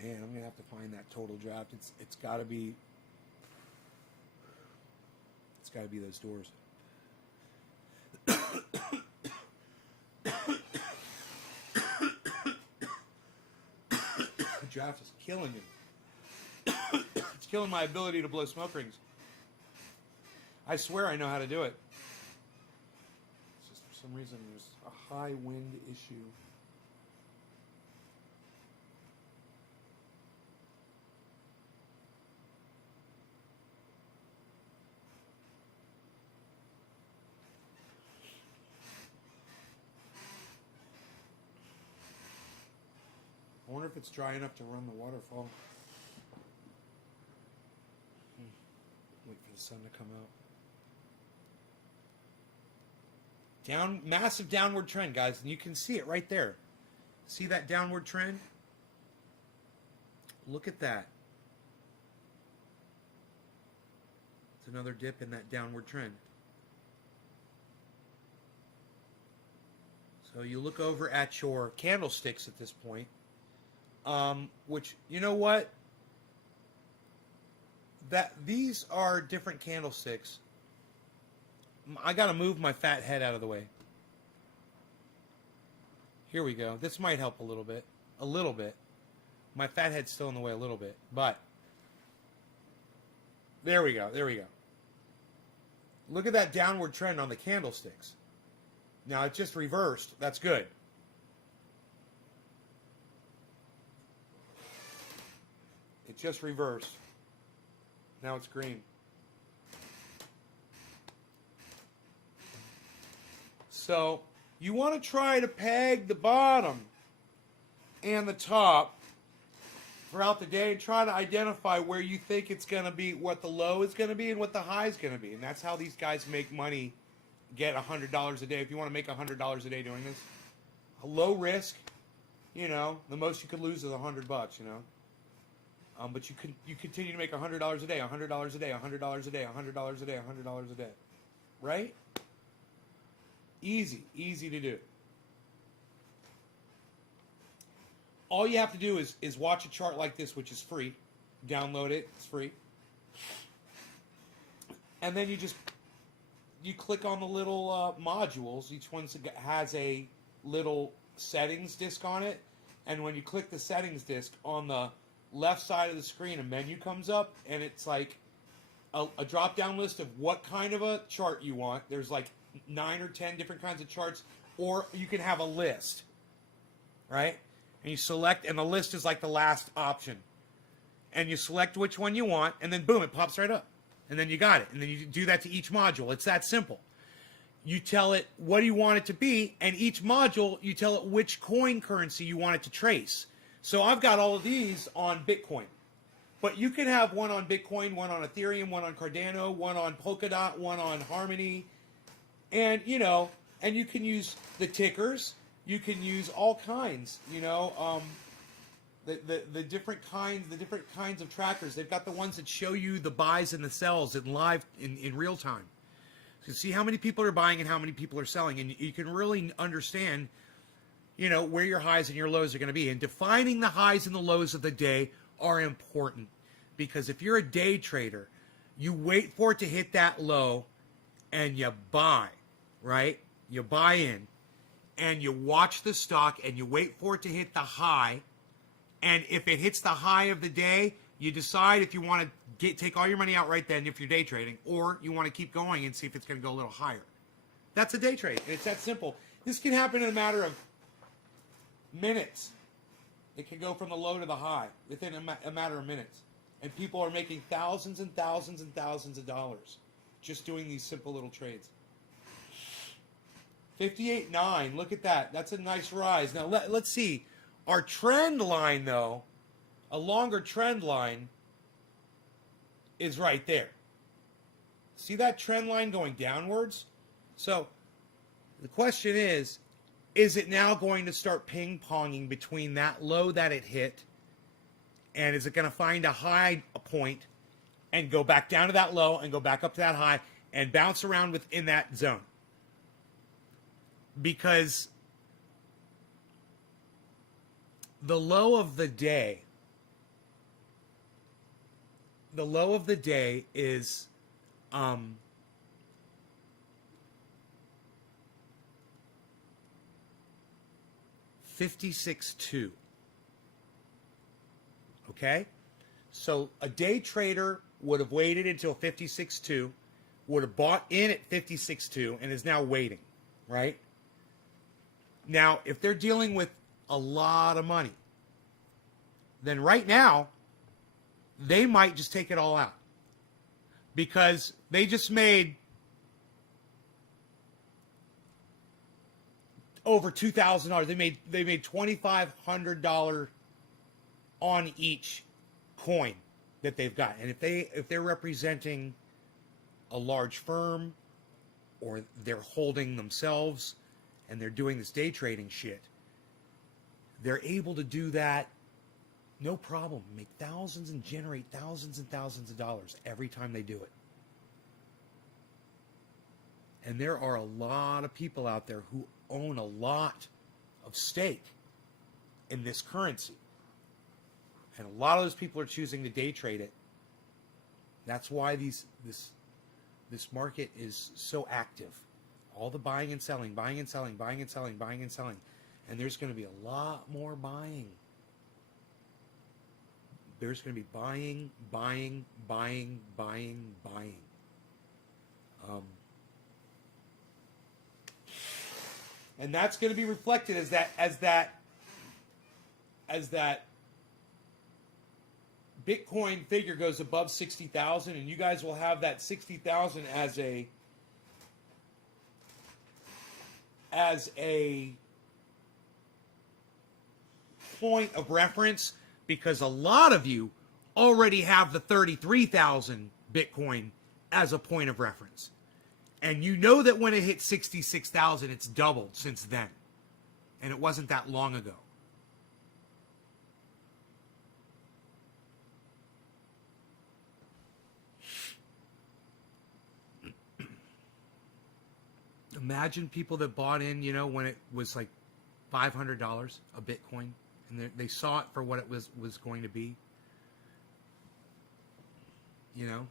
Man, I'm gonna have to find that total draft. It's gotta be those doors. The draft is killing me. It's killing my ability to blow smoke rings. I swear I know how to do it. It's just for some reason there's a high wind issue. I wonder if it's dry enough to run the waterfall. Wait for the sun to come out. Massive downward trend, guys, and you can see it right there. See that downward trend? Look at that. It's another dip in that downward trend. So you look over at your candlesticks at this point. Which, you know what? These are different candlesticks. I gotta move my fat head out of the way. Here we go. This might help a little bit. A little bit. My fat head's still in the way a little bit. But, there we go. There we go. Look at that downward trend on the candlesticks. Now it just reversed. That's good. It just reversed. Now it's green. So you want to try to peg the bottom and the top throughout the day and try to identify where you think it's going to be, what the low is going to be and what the high is going to be. And that's how these guys make money, get $100 a day. If you want to make $100 a day doing this, a low risk, you know, the most you could lose is $100, you know. But you continue to make $100 a day, $100 a day, $100 a day, $100 a day, $100 a day, right? Easy to do. All you have to do is watch a chart like this, which is free. Download it; it's free. And then you click on the little modules. Each one has a little settings disc on it, and when you click the settings disc on the left side of the screen, a menu comes up, and it's like a drop-down list of what kind of a chart you want. There's like 9 or 10 different kinds of charts, or you can have a list, right? And you select, and the list is like the last option. And you select which one you want, and then boom, it pops right up. And then you got it. And then you do that to each module. It's that simple. You tell it what do you want it to be, and each module, you tell it which coin currency you want it to trace. So I've got all of these on Bitcoin. But you can have one on Bitcoin, one on Ethereum, one on Cardano, one on Polkadot, one on Harmony. And, you know, and you can use the tickers. You can use all kinds, you know, the different kinds of trackers. They've got the ones that show you the buys and the sells in live, in real time. So you see how many people are buying and how many people are selling. And you can really understand, you know, where your highs and your lows are going to be. And defining the highs and the lows of the day are important. Because if you're a day trader, you wait for it to hit that low and you buy, right? You buy in. And you watch the stock and you wait for it to hit the high. And if it hits the high of the day, you decide if you want to take all your money out right then if you're day trading, or you want to keep going and see if it's going to go a little higher. That's a day trade. It's that simple. This can happen in a matter of minutes. It can go from the low to the high within a matter of minutes. And people are making thousands and thousands and thousands of dollars just doing these simple little trades. 58.9, look at that. That's a nice rise. Now, let's see. Our trend line, though, a longer trend line, is right there. See that trend line going downwards? So, the question is it now going to start ping-ponging between that low that it hit, and is it going to find a high point and go back down to that low and go back up to that high and bounce around within that zone? Because the low of the day is 56.2. Okay? So a day trader would have waited until 56.2, would have bought in at 56.2, and is now waiting, right? Now, if they're dealing with a lot of money, then right now, they might just take it all out. Because they just made over $2,000. They made $2,500 on each coin that they've got. And if they're representing a large firm, or they're holding themselves and they're doing this day trading shit, they're able to do that no problem. Make thousands and generate thousands and thousands of dollars every time they do it. And there are a lot of people out there who own a lot of stake in this currency. And a lot of those people are choosing to day trade it. That's why this market is so active. All the buying and selling, buying and selling, buying and selling, buying and selling. And there's going to be a lot more buying. There's going to be buying. And that's going to be reflected as that Bitcoin figure goes above 60,000, and you guys will have that 60,000 as a point of reference, because a lot of you already have the 33,000 Bitcoin as a point of reference. And you know that when it hit 66,000, it's doubled since then. And it wasn't that long ago. Imagine people that bought in, you know, when it was like $500 a Bitcoin, and they saw it for what it was going to be. You know?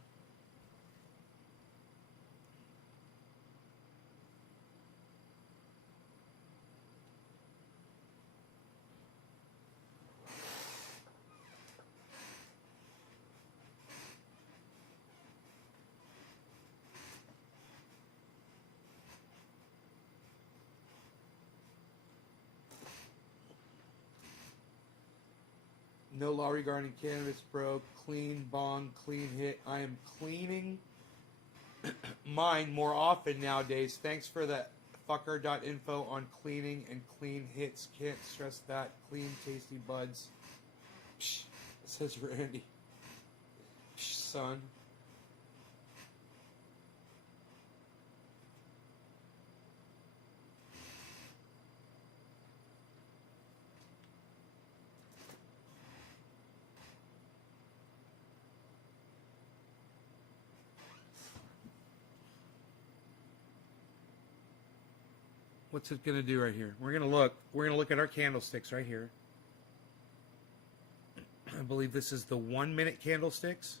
No law regarding cannabis, bro. Clean bong, clean hit. I am cleaning mine more often nowadays. Thanks for that fucker.info on cleaning and clean hits. Can't stress that. Clean, tasty buds. Psh, says Randy. Psh, son. What's it going to do right here? We're going to look at our candlesticks right here. I believe this is the 1 minute candlesticks.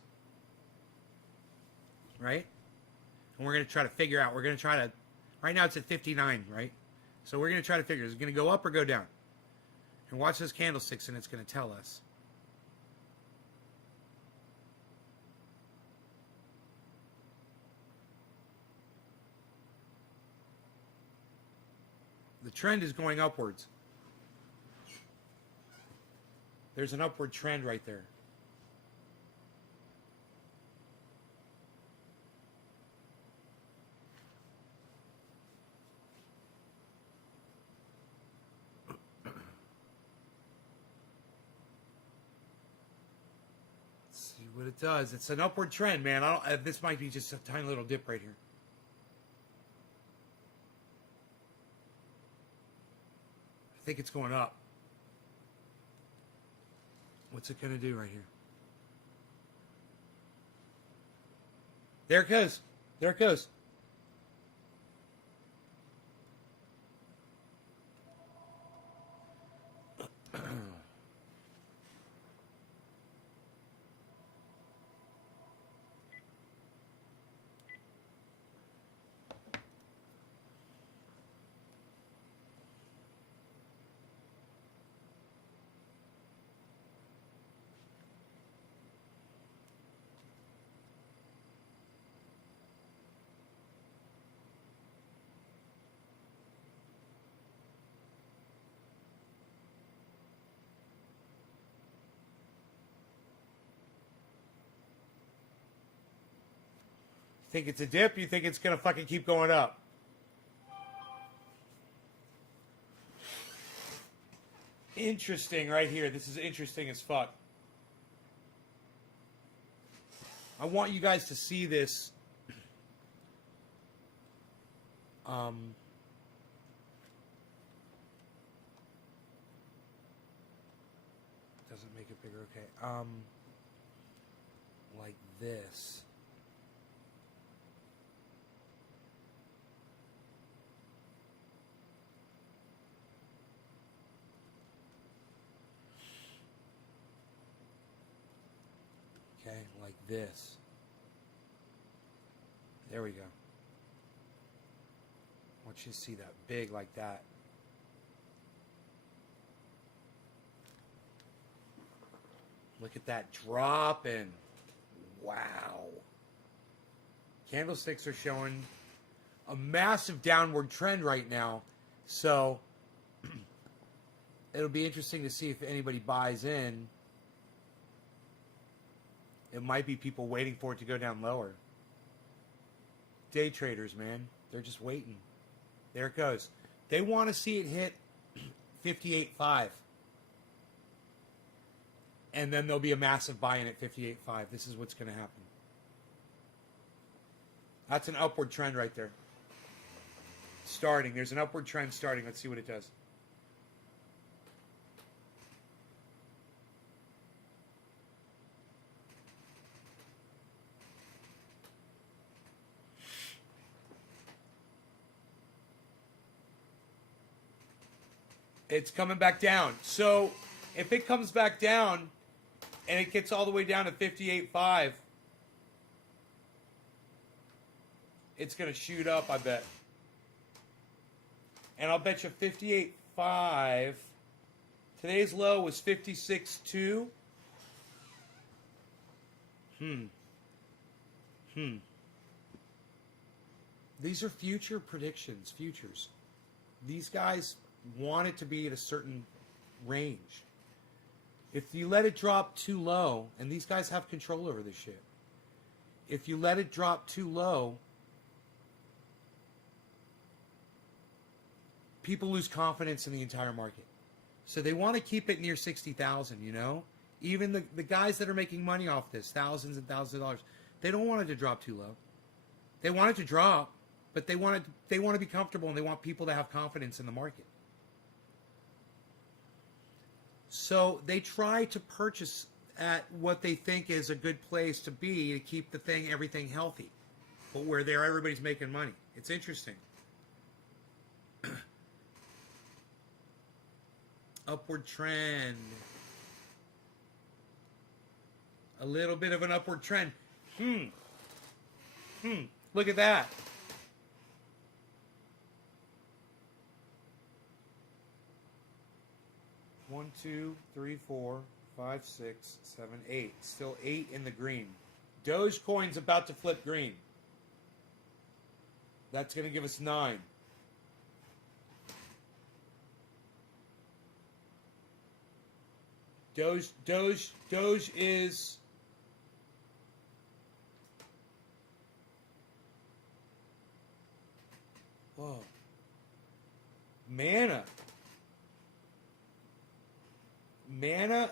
Right? And we're going to try to figure out, right now it's at 59, right? So we're going to try to figure, is it going to go up or go down? And watch those candlesticks and it's going to tell us. The trend is going upwards. There's an upward trend right there. Let's see what it does. It's an upward trend, man. This might be just a tiny little dip right here. I think it's going up. What's it going to do right here? There it goes. There it goes. Think it's a dip? You think it's going to fucking keep going up? Interesting right here. This is interesting as fuck. I want you guys to see this. Doesn't make it bigger. Okay. Like this. Okay, like this. There we go. I want you to see that big like that. Look at that dropping. Wow. Candlesticks are showing a massive downward trend right now So it'll be interesting to see if anybody buys in. It might be people waiting for it to go down lower. Day traders, man. They're just waiting. There it goes. They want to see it hit 58.5. And then there'll be a massive buy-in at 58.5. This is what's going to happen. That's an upward trend right there. Starting. There's an upward trend starting. Let's see what it does. It's coming back down. So if it comes back down and it gets all the way down to 58.5, it's going to shoot up, I bet. And I'll bet you 58.5. Today's low was 56.2. These are future predictions, futures. These guys want it to be at a certain range. If you let it drop too low, and these guys have control over this shit, if you let it drop too low, people lose confidence in the entire market. So they want to keep it near 60,000, you know? Even the guys that are making money off this, thousands and thousands of dollars, they don't want it to drop too low. They want it to drop, but they want to be comfortable, and they want people to have confidence in the market. So they try to purchase at what they think is a good place to be to keep everything healthy, but where everybody's making money. It's interesting. Upward trend. A little bit of an upward trend. Look at that. One, two, three, 4, 5, 6, 7, 8. Still 8 in the green. Dogecoin's about to flip green. That's going to give us 9. Doge is whoa. Mana,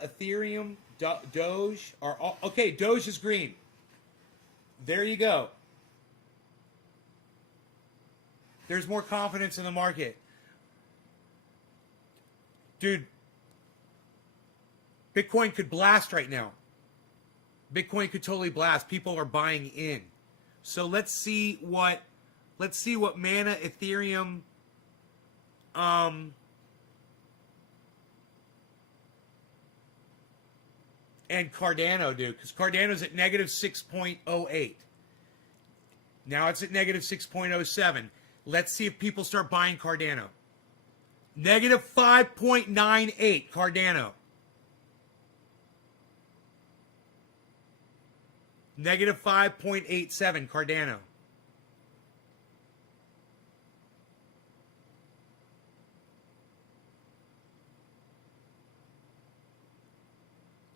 Ethereum, Doge are all okay. Doge is green. There you go. There's more confidence in the market. Dude, Bitcoin could blast right now. Bitcoin could totally blast. People are buying in. So let's see what Mana, Ethereum, and Cardano do, because Cardano's at negative 6.08. Now it's at negative 6.07. Let's see if people start buying Cardano. Negative 5.98 Cardano. Negative 5.87 Cardano.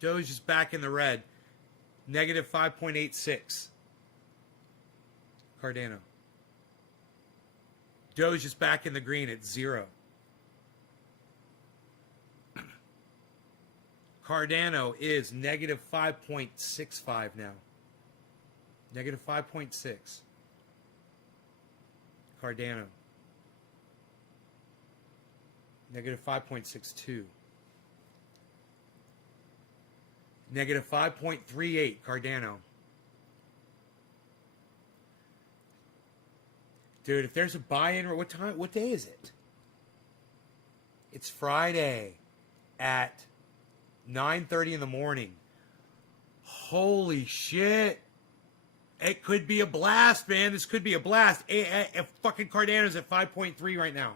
Doge is back in the red. Negative 5.86 Cardano. Doge is back in the green at 0. Cardano is negative 5.65 now. Negative 5.6. Cardano. Negative 5.62. Negative 5.38 Cardano. Dude, if there's a buy-in, what day is it? It's Friday at 9:30 in the morning. Holy shit. It could be a blast, man. This could be a blast. Fucking Cardano's at 5.3 right now.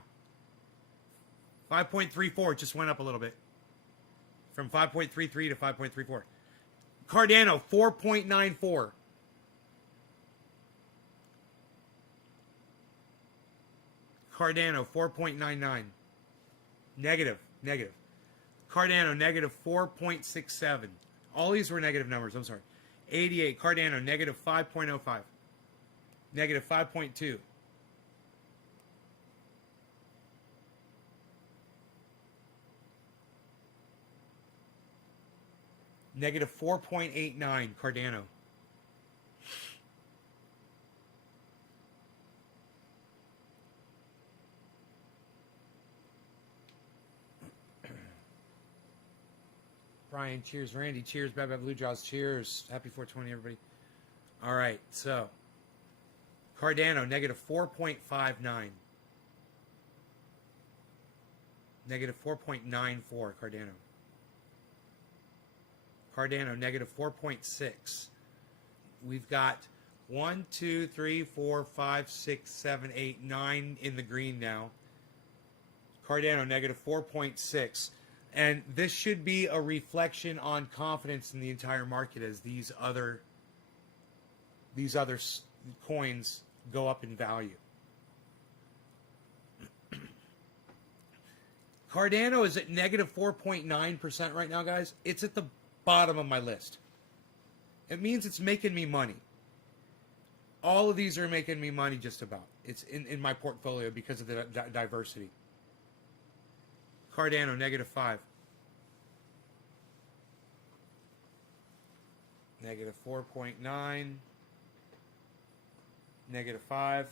5.34. It just went up a little bit. From 5.33 to 5.34. Cardano, 4.94. Cardano 4.99. Negative. Cardano negative 4.67. All these were negative numbers. I'm sorry. 88. Cardano negative 5.05. Negative 5.2. Negative 4.89. Cardano. Brian, cheers. Randy, cheers. Bad Bad Blue Jaws, cheers. Happy 420, everybody. All right, so Cardano, negative 4.59. Negative 4.94, Cardano. Cardano, negative 4.6. We've got 1, 2, 3, 4, 5, 6, 7, 8, 9 in the green now. Cardano, negative 4.6. And this should be a reflection on confidence in the entire market as these other coins go up in value. Cardano is at negative 4.9% right now, guys. It's at the bottom of my list. It means it's making me money. All of these are making me money just about. It's in my portfolio because of the diversity. Cardano, negative 5. Negative 4.9. Negative 5.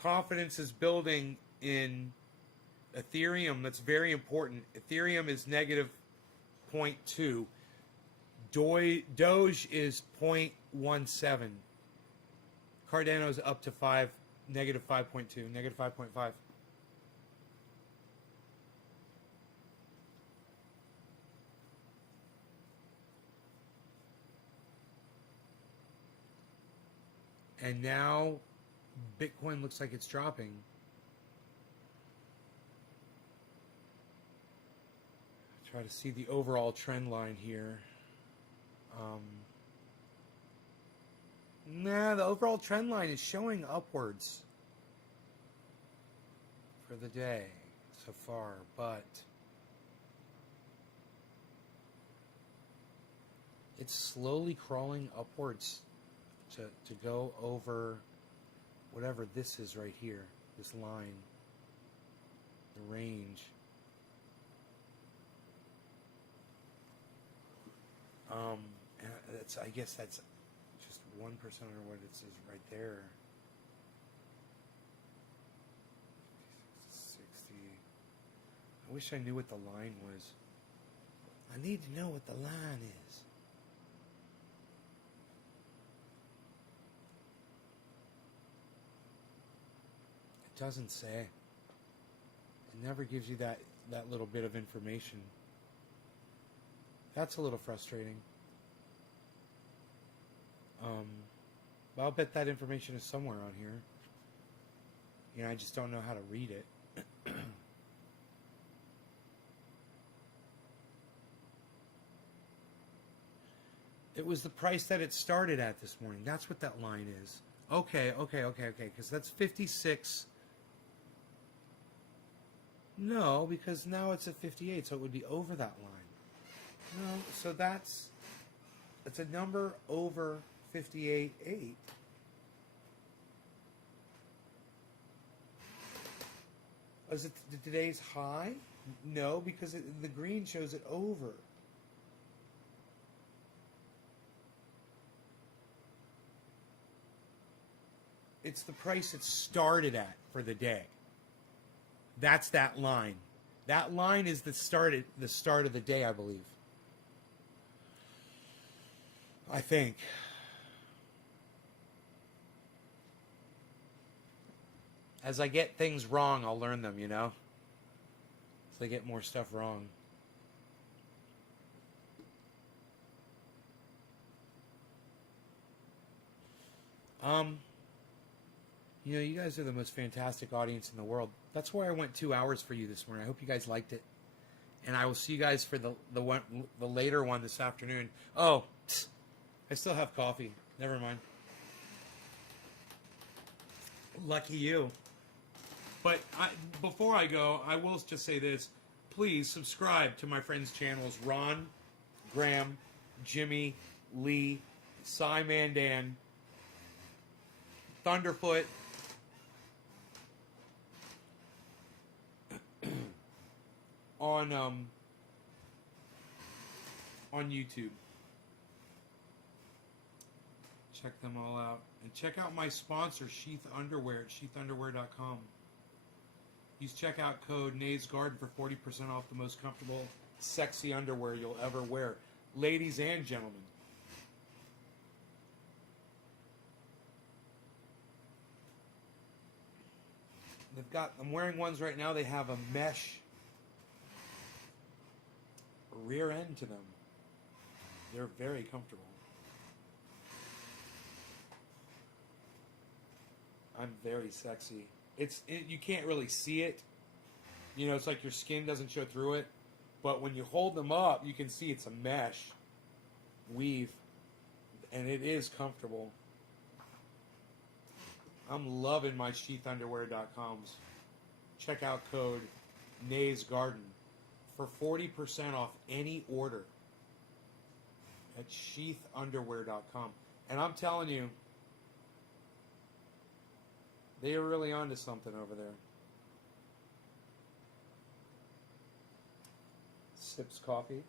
Confidence is building in Ethereum. That's very important. Ethereum is negative 0.2. Doge is 0.17. Cardano is up to 5. Negative 5.2, negative 5.5. And now Bitcoin looks like it's dropping. Try to see the overall trend line here. Nah, the overall trend line is showing upwards for the day so far, but it's slowly crawling upwards to go over whatever this is right here, this line, the range. And I guess that's just 1% or what it says right there. 60. I wish I knew what the line was. I need to know what the line is. It doesn't say. It never gives you that little bit of information. That's a little frustrating. But I'll bet that information is somewhere on here. You know, I just don't know how to read it. It was the price that it started at this morning. That's what that line is. Okay. Because that's 56. No, because now it's at 58, so it would be over that line. No, so it's a number over 58.8. Is it today's high? No, because the green shows it over. It's the price it started at for the day. That's that line. That line is the start of the day, I believe. I think. As I get things wrong, I'll learn them, you know? As I get more stuff wrong. You know, you guys are the most fantastic audience in the world. That's why I went 2 hours for you this morning. I hope you guys liked it. And I will see you guys for the later one this afternoon. Oh, I still have coffee. Never mind. Lucky you. But before I go, I will just say this. Please subscribe to my friends' channels, Ron, Graham, Jimmy, Lee, Cy Mandan, Thunderfoot, on YouTube. Check them all out. And check out my sponsor, Sheath Underwear, at sheathunderwear.com. Use checkout code Nays Garden for 40% off the most comfortable, sexy underwear you'll ever wear. Ladies and gentlemen. I'm wearing ones right now, they have a mesh rear end to them. They're very comfortable. I'm very sexy. You can't really see it. You know, it's like your skin doesn't show through it. But when you hold them up, you can see it's a mesh weave. And it is comfortable. I'm loving my sheathunderwear.coms. Checkout code Nays Garden for 40% off any order at sheathunderwear.com. And I'm telling you, they are really onto something over there. Sips coffee.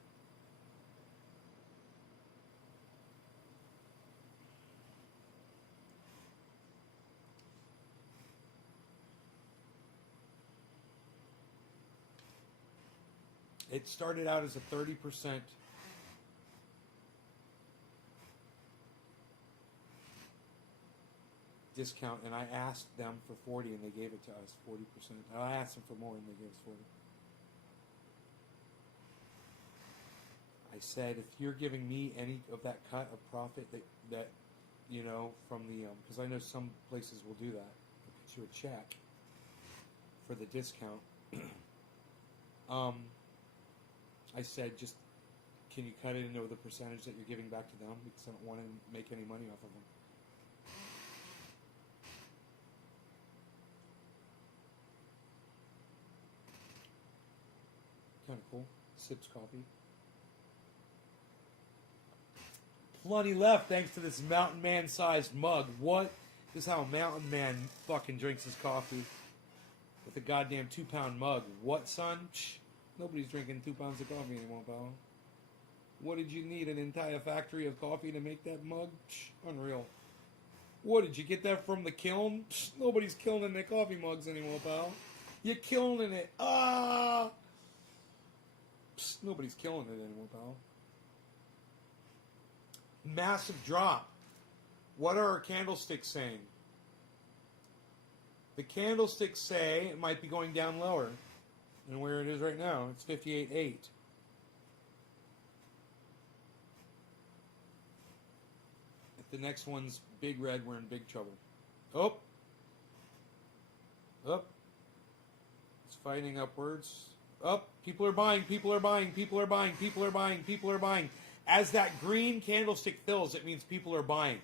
It started out as a 30% discount, and I asked them for 40, and they gave it to us 40%. I asked them for more, and they gave us 40. I said, if you're giving me any of that cut of profit that you know, from the because I know some places will do that. They'll get you a check for the discount. I said, just can you cut it into the percentage that you're giving back to them, because I don't want to make any money off of them. Kind of cool. Sips coffee. Plenty left thanks to this mountain man sized mug. What? This is how a mountain man fucking drinks his coffee. With a goddamn 2-pound mug. What, son? Shh. Nobody's drinking 2 pounds of coffee anymore, pal. What did you need? An entire factory of coffee to make that mug? Shh. Unreal. What, did you get that from the kiln? Shh. Nobody's kilning their coffee mugs anymore, pal. You're killing it. Ah! Psst, nobody's killing it anymore, pal. Massive drop. What are our candlesticks saying? The candlesticks say it might be going down lower than where it is right now. It's 58.8. If the next one's big red, we're in big trouble. Oh! Up. It's fighting upwards. Up. People are buying. People are buying. People are buying. People are buying. People are buying. As that green candlestick fills, it means people are buying.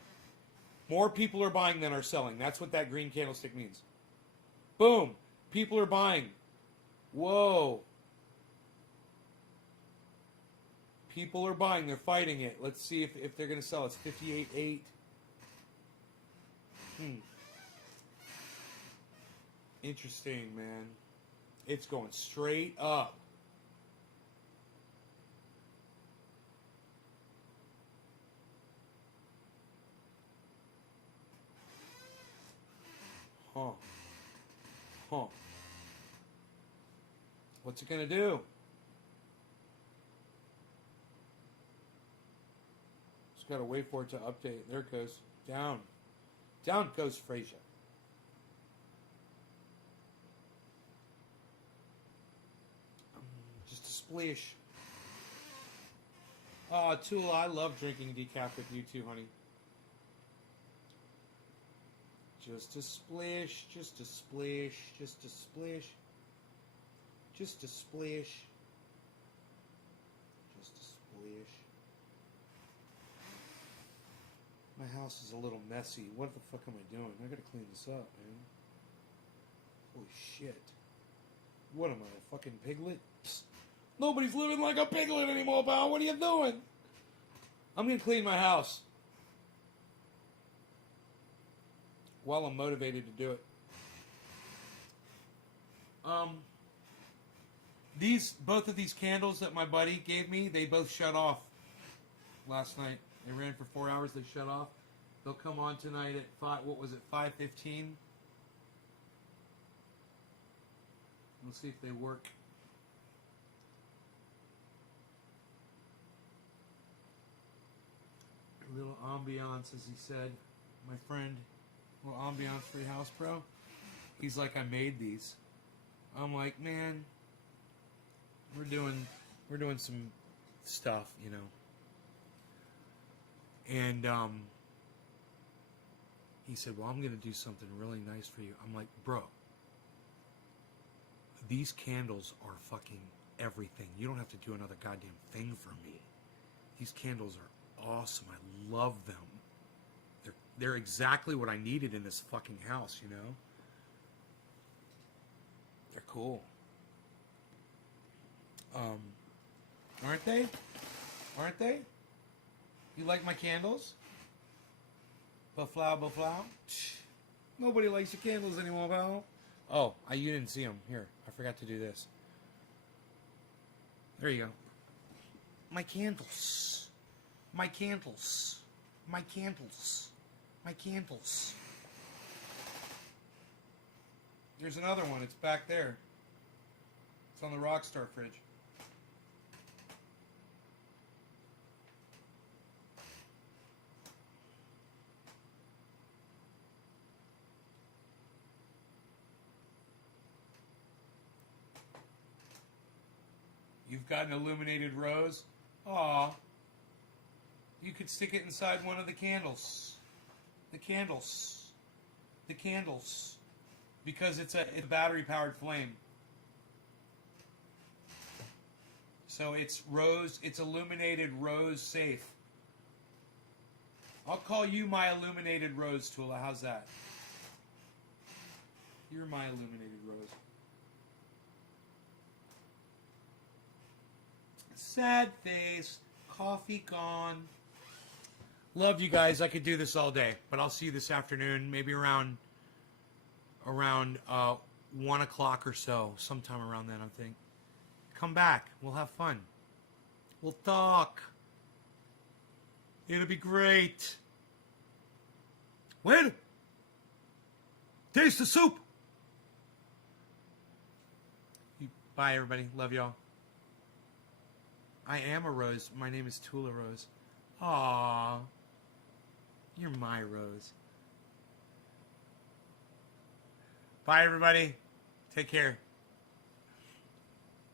More people are buying than are selling. That's what that green candlestick means. Boom. People are buying. Whoa. People are buying. They're fighting it. Let's see if they're going to sell. It's 58.8. Interesting, man. It's going straight up. Huh. What's it going to do? Just got to wait for it to update. There it goes. Down. Down goes Frasier. Just a splish. Oh, Tula, I love drinking decaf with you too, honey. Just a splish, just a splish, just a splish, just a splish, just a splish. My house is a little messy. What the fuck am I doing? I gotta clean this up, man. Holy shit. What am I, a fucking piglet? Psst. Nobody's living like a piglet anymore, pal. What are you doing? I'm gonna clean my house. While I'm motivated to do it. Both of these candles that my buddy gave me, they both shut off last night. They ran for 4 hours, they shut off. They'll come on tonight at 5:15? We'll see if they work. A little ambiance, as he said. My friend, a little ambiance for your house, bro. He's like, I made these. I'm like, man, we're doing some stuff, you know. And he said, well, I'm going to do something really nice for you. I'm like, bro, these candles are fucking everything. You don't have to do another goddamn thing for me. These candles are awesome. I love them. They're exactly what I needed in this fucking house, you know? They're cool. Aren't they? Aren't they? You like my candles? Baflow, baflow? Nobody likes your candles anymore, pal. Oh, you didn't see them. Here, I forgot to do this. There you go. My candles. My candles. My candles. My candles. There's another one. It's back there. It's on the Rockstar fridge. You've got an illuminated rose? Aw. You could stick it inside one of the candles. The candles. The candles. Because it's a battery-powered flame. So it's rose, it's illuminated rose safe. I'll call you my illuminated rose, Tula. How's that? You're my illuminated rose. Sad face. Coffee gone. Love you guys. I could do this all day, but I'll see you this afternoon, maybe around 1 o'clock or so, sometime around then, I think. Come back. We'll have fun. We'll talk. It'll be great. When? Taste the soup. Bye, everybody. Love y'all. I am a rose. My name is Tula Rose. Aww. You're my rose. Bye, everybody. Take care.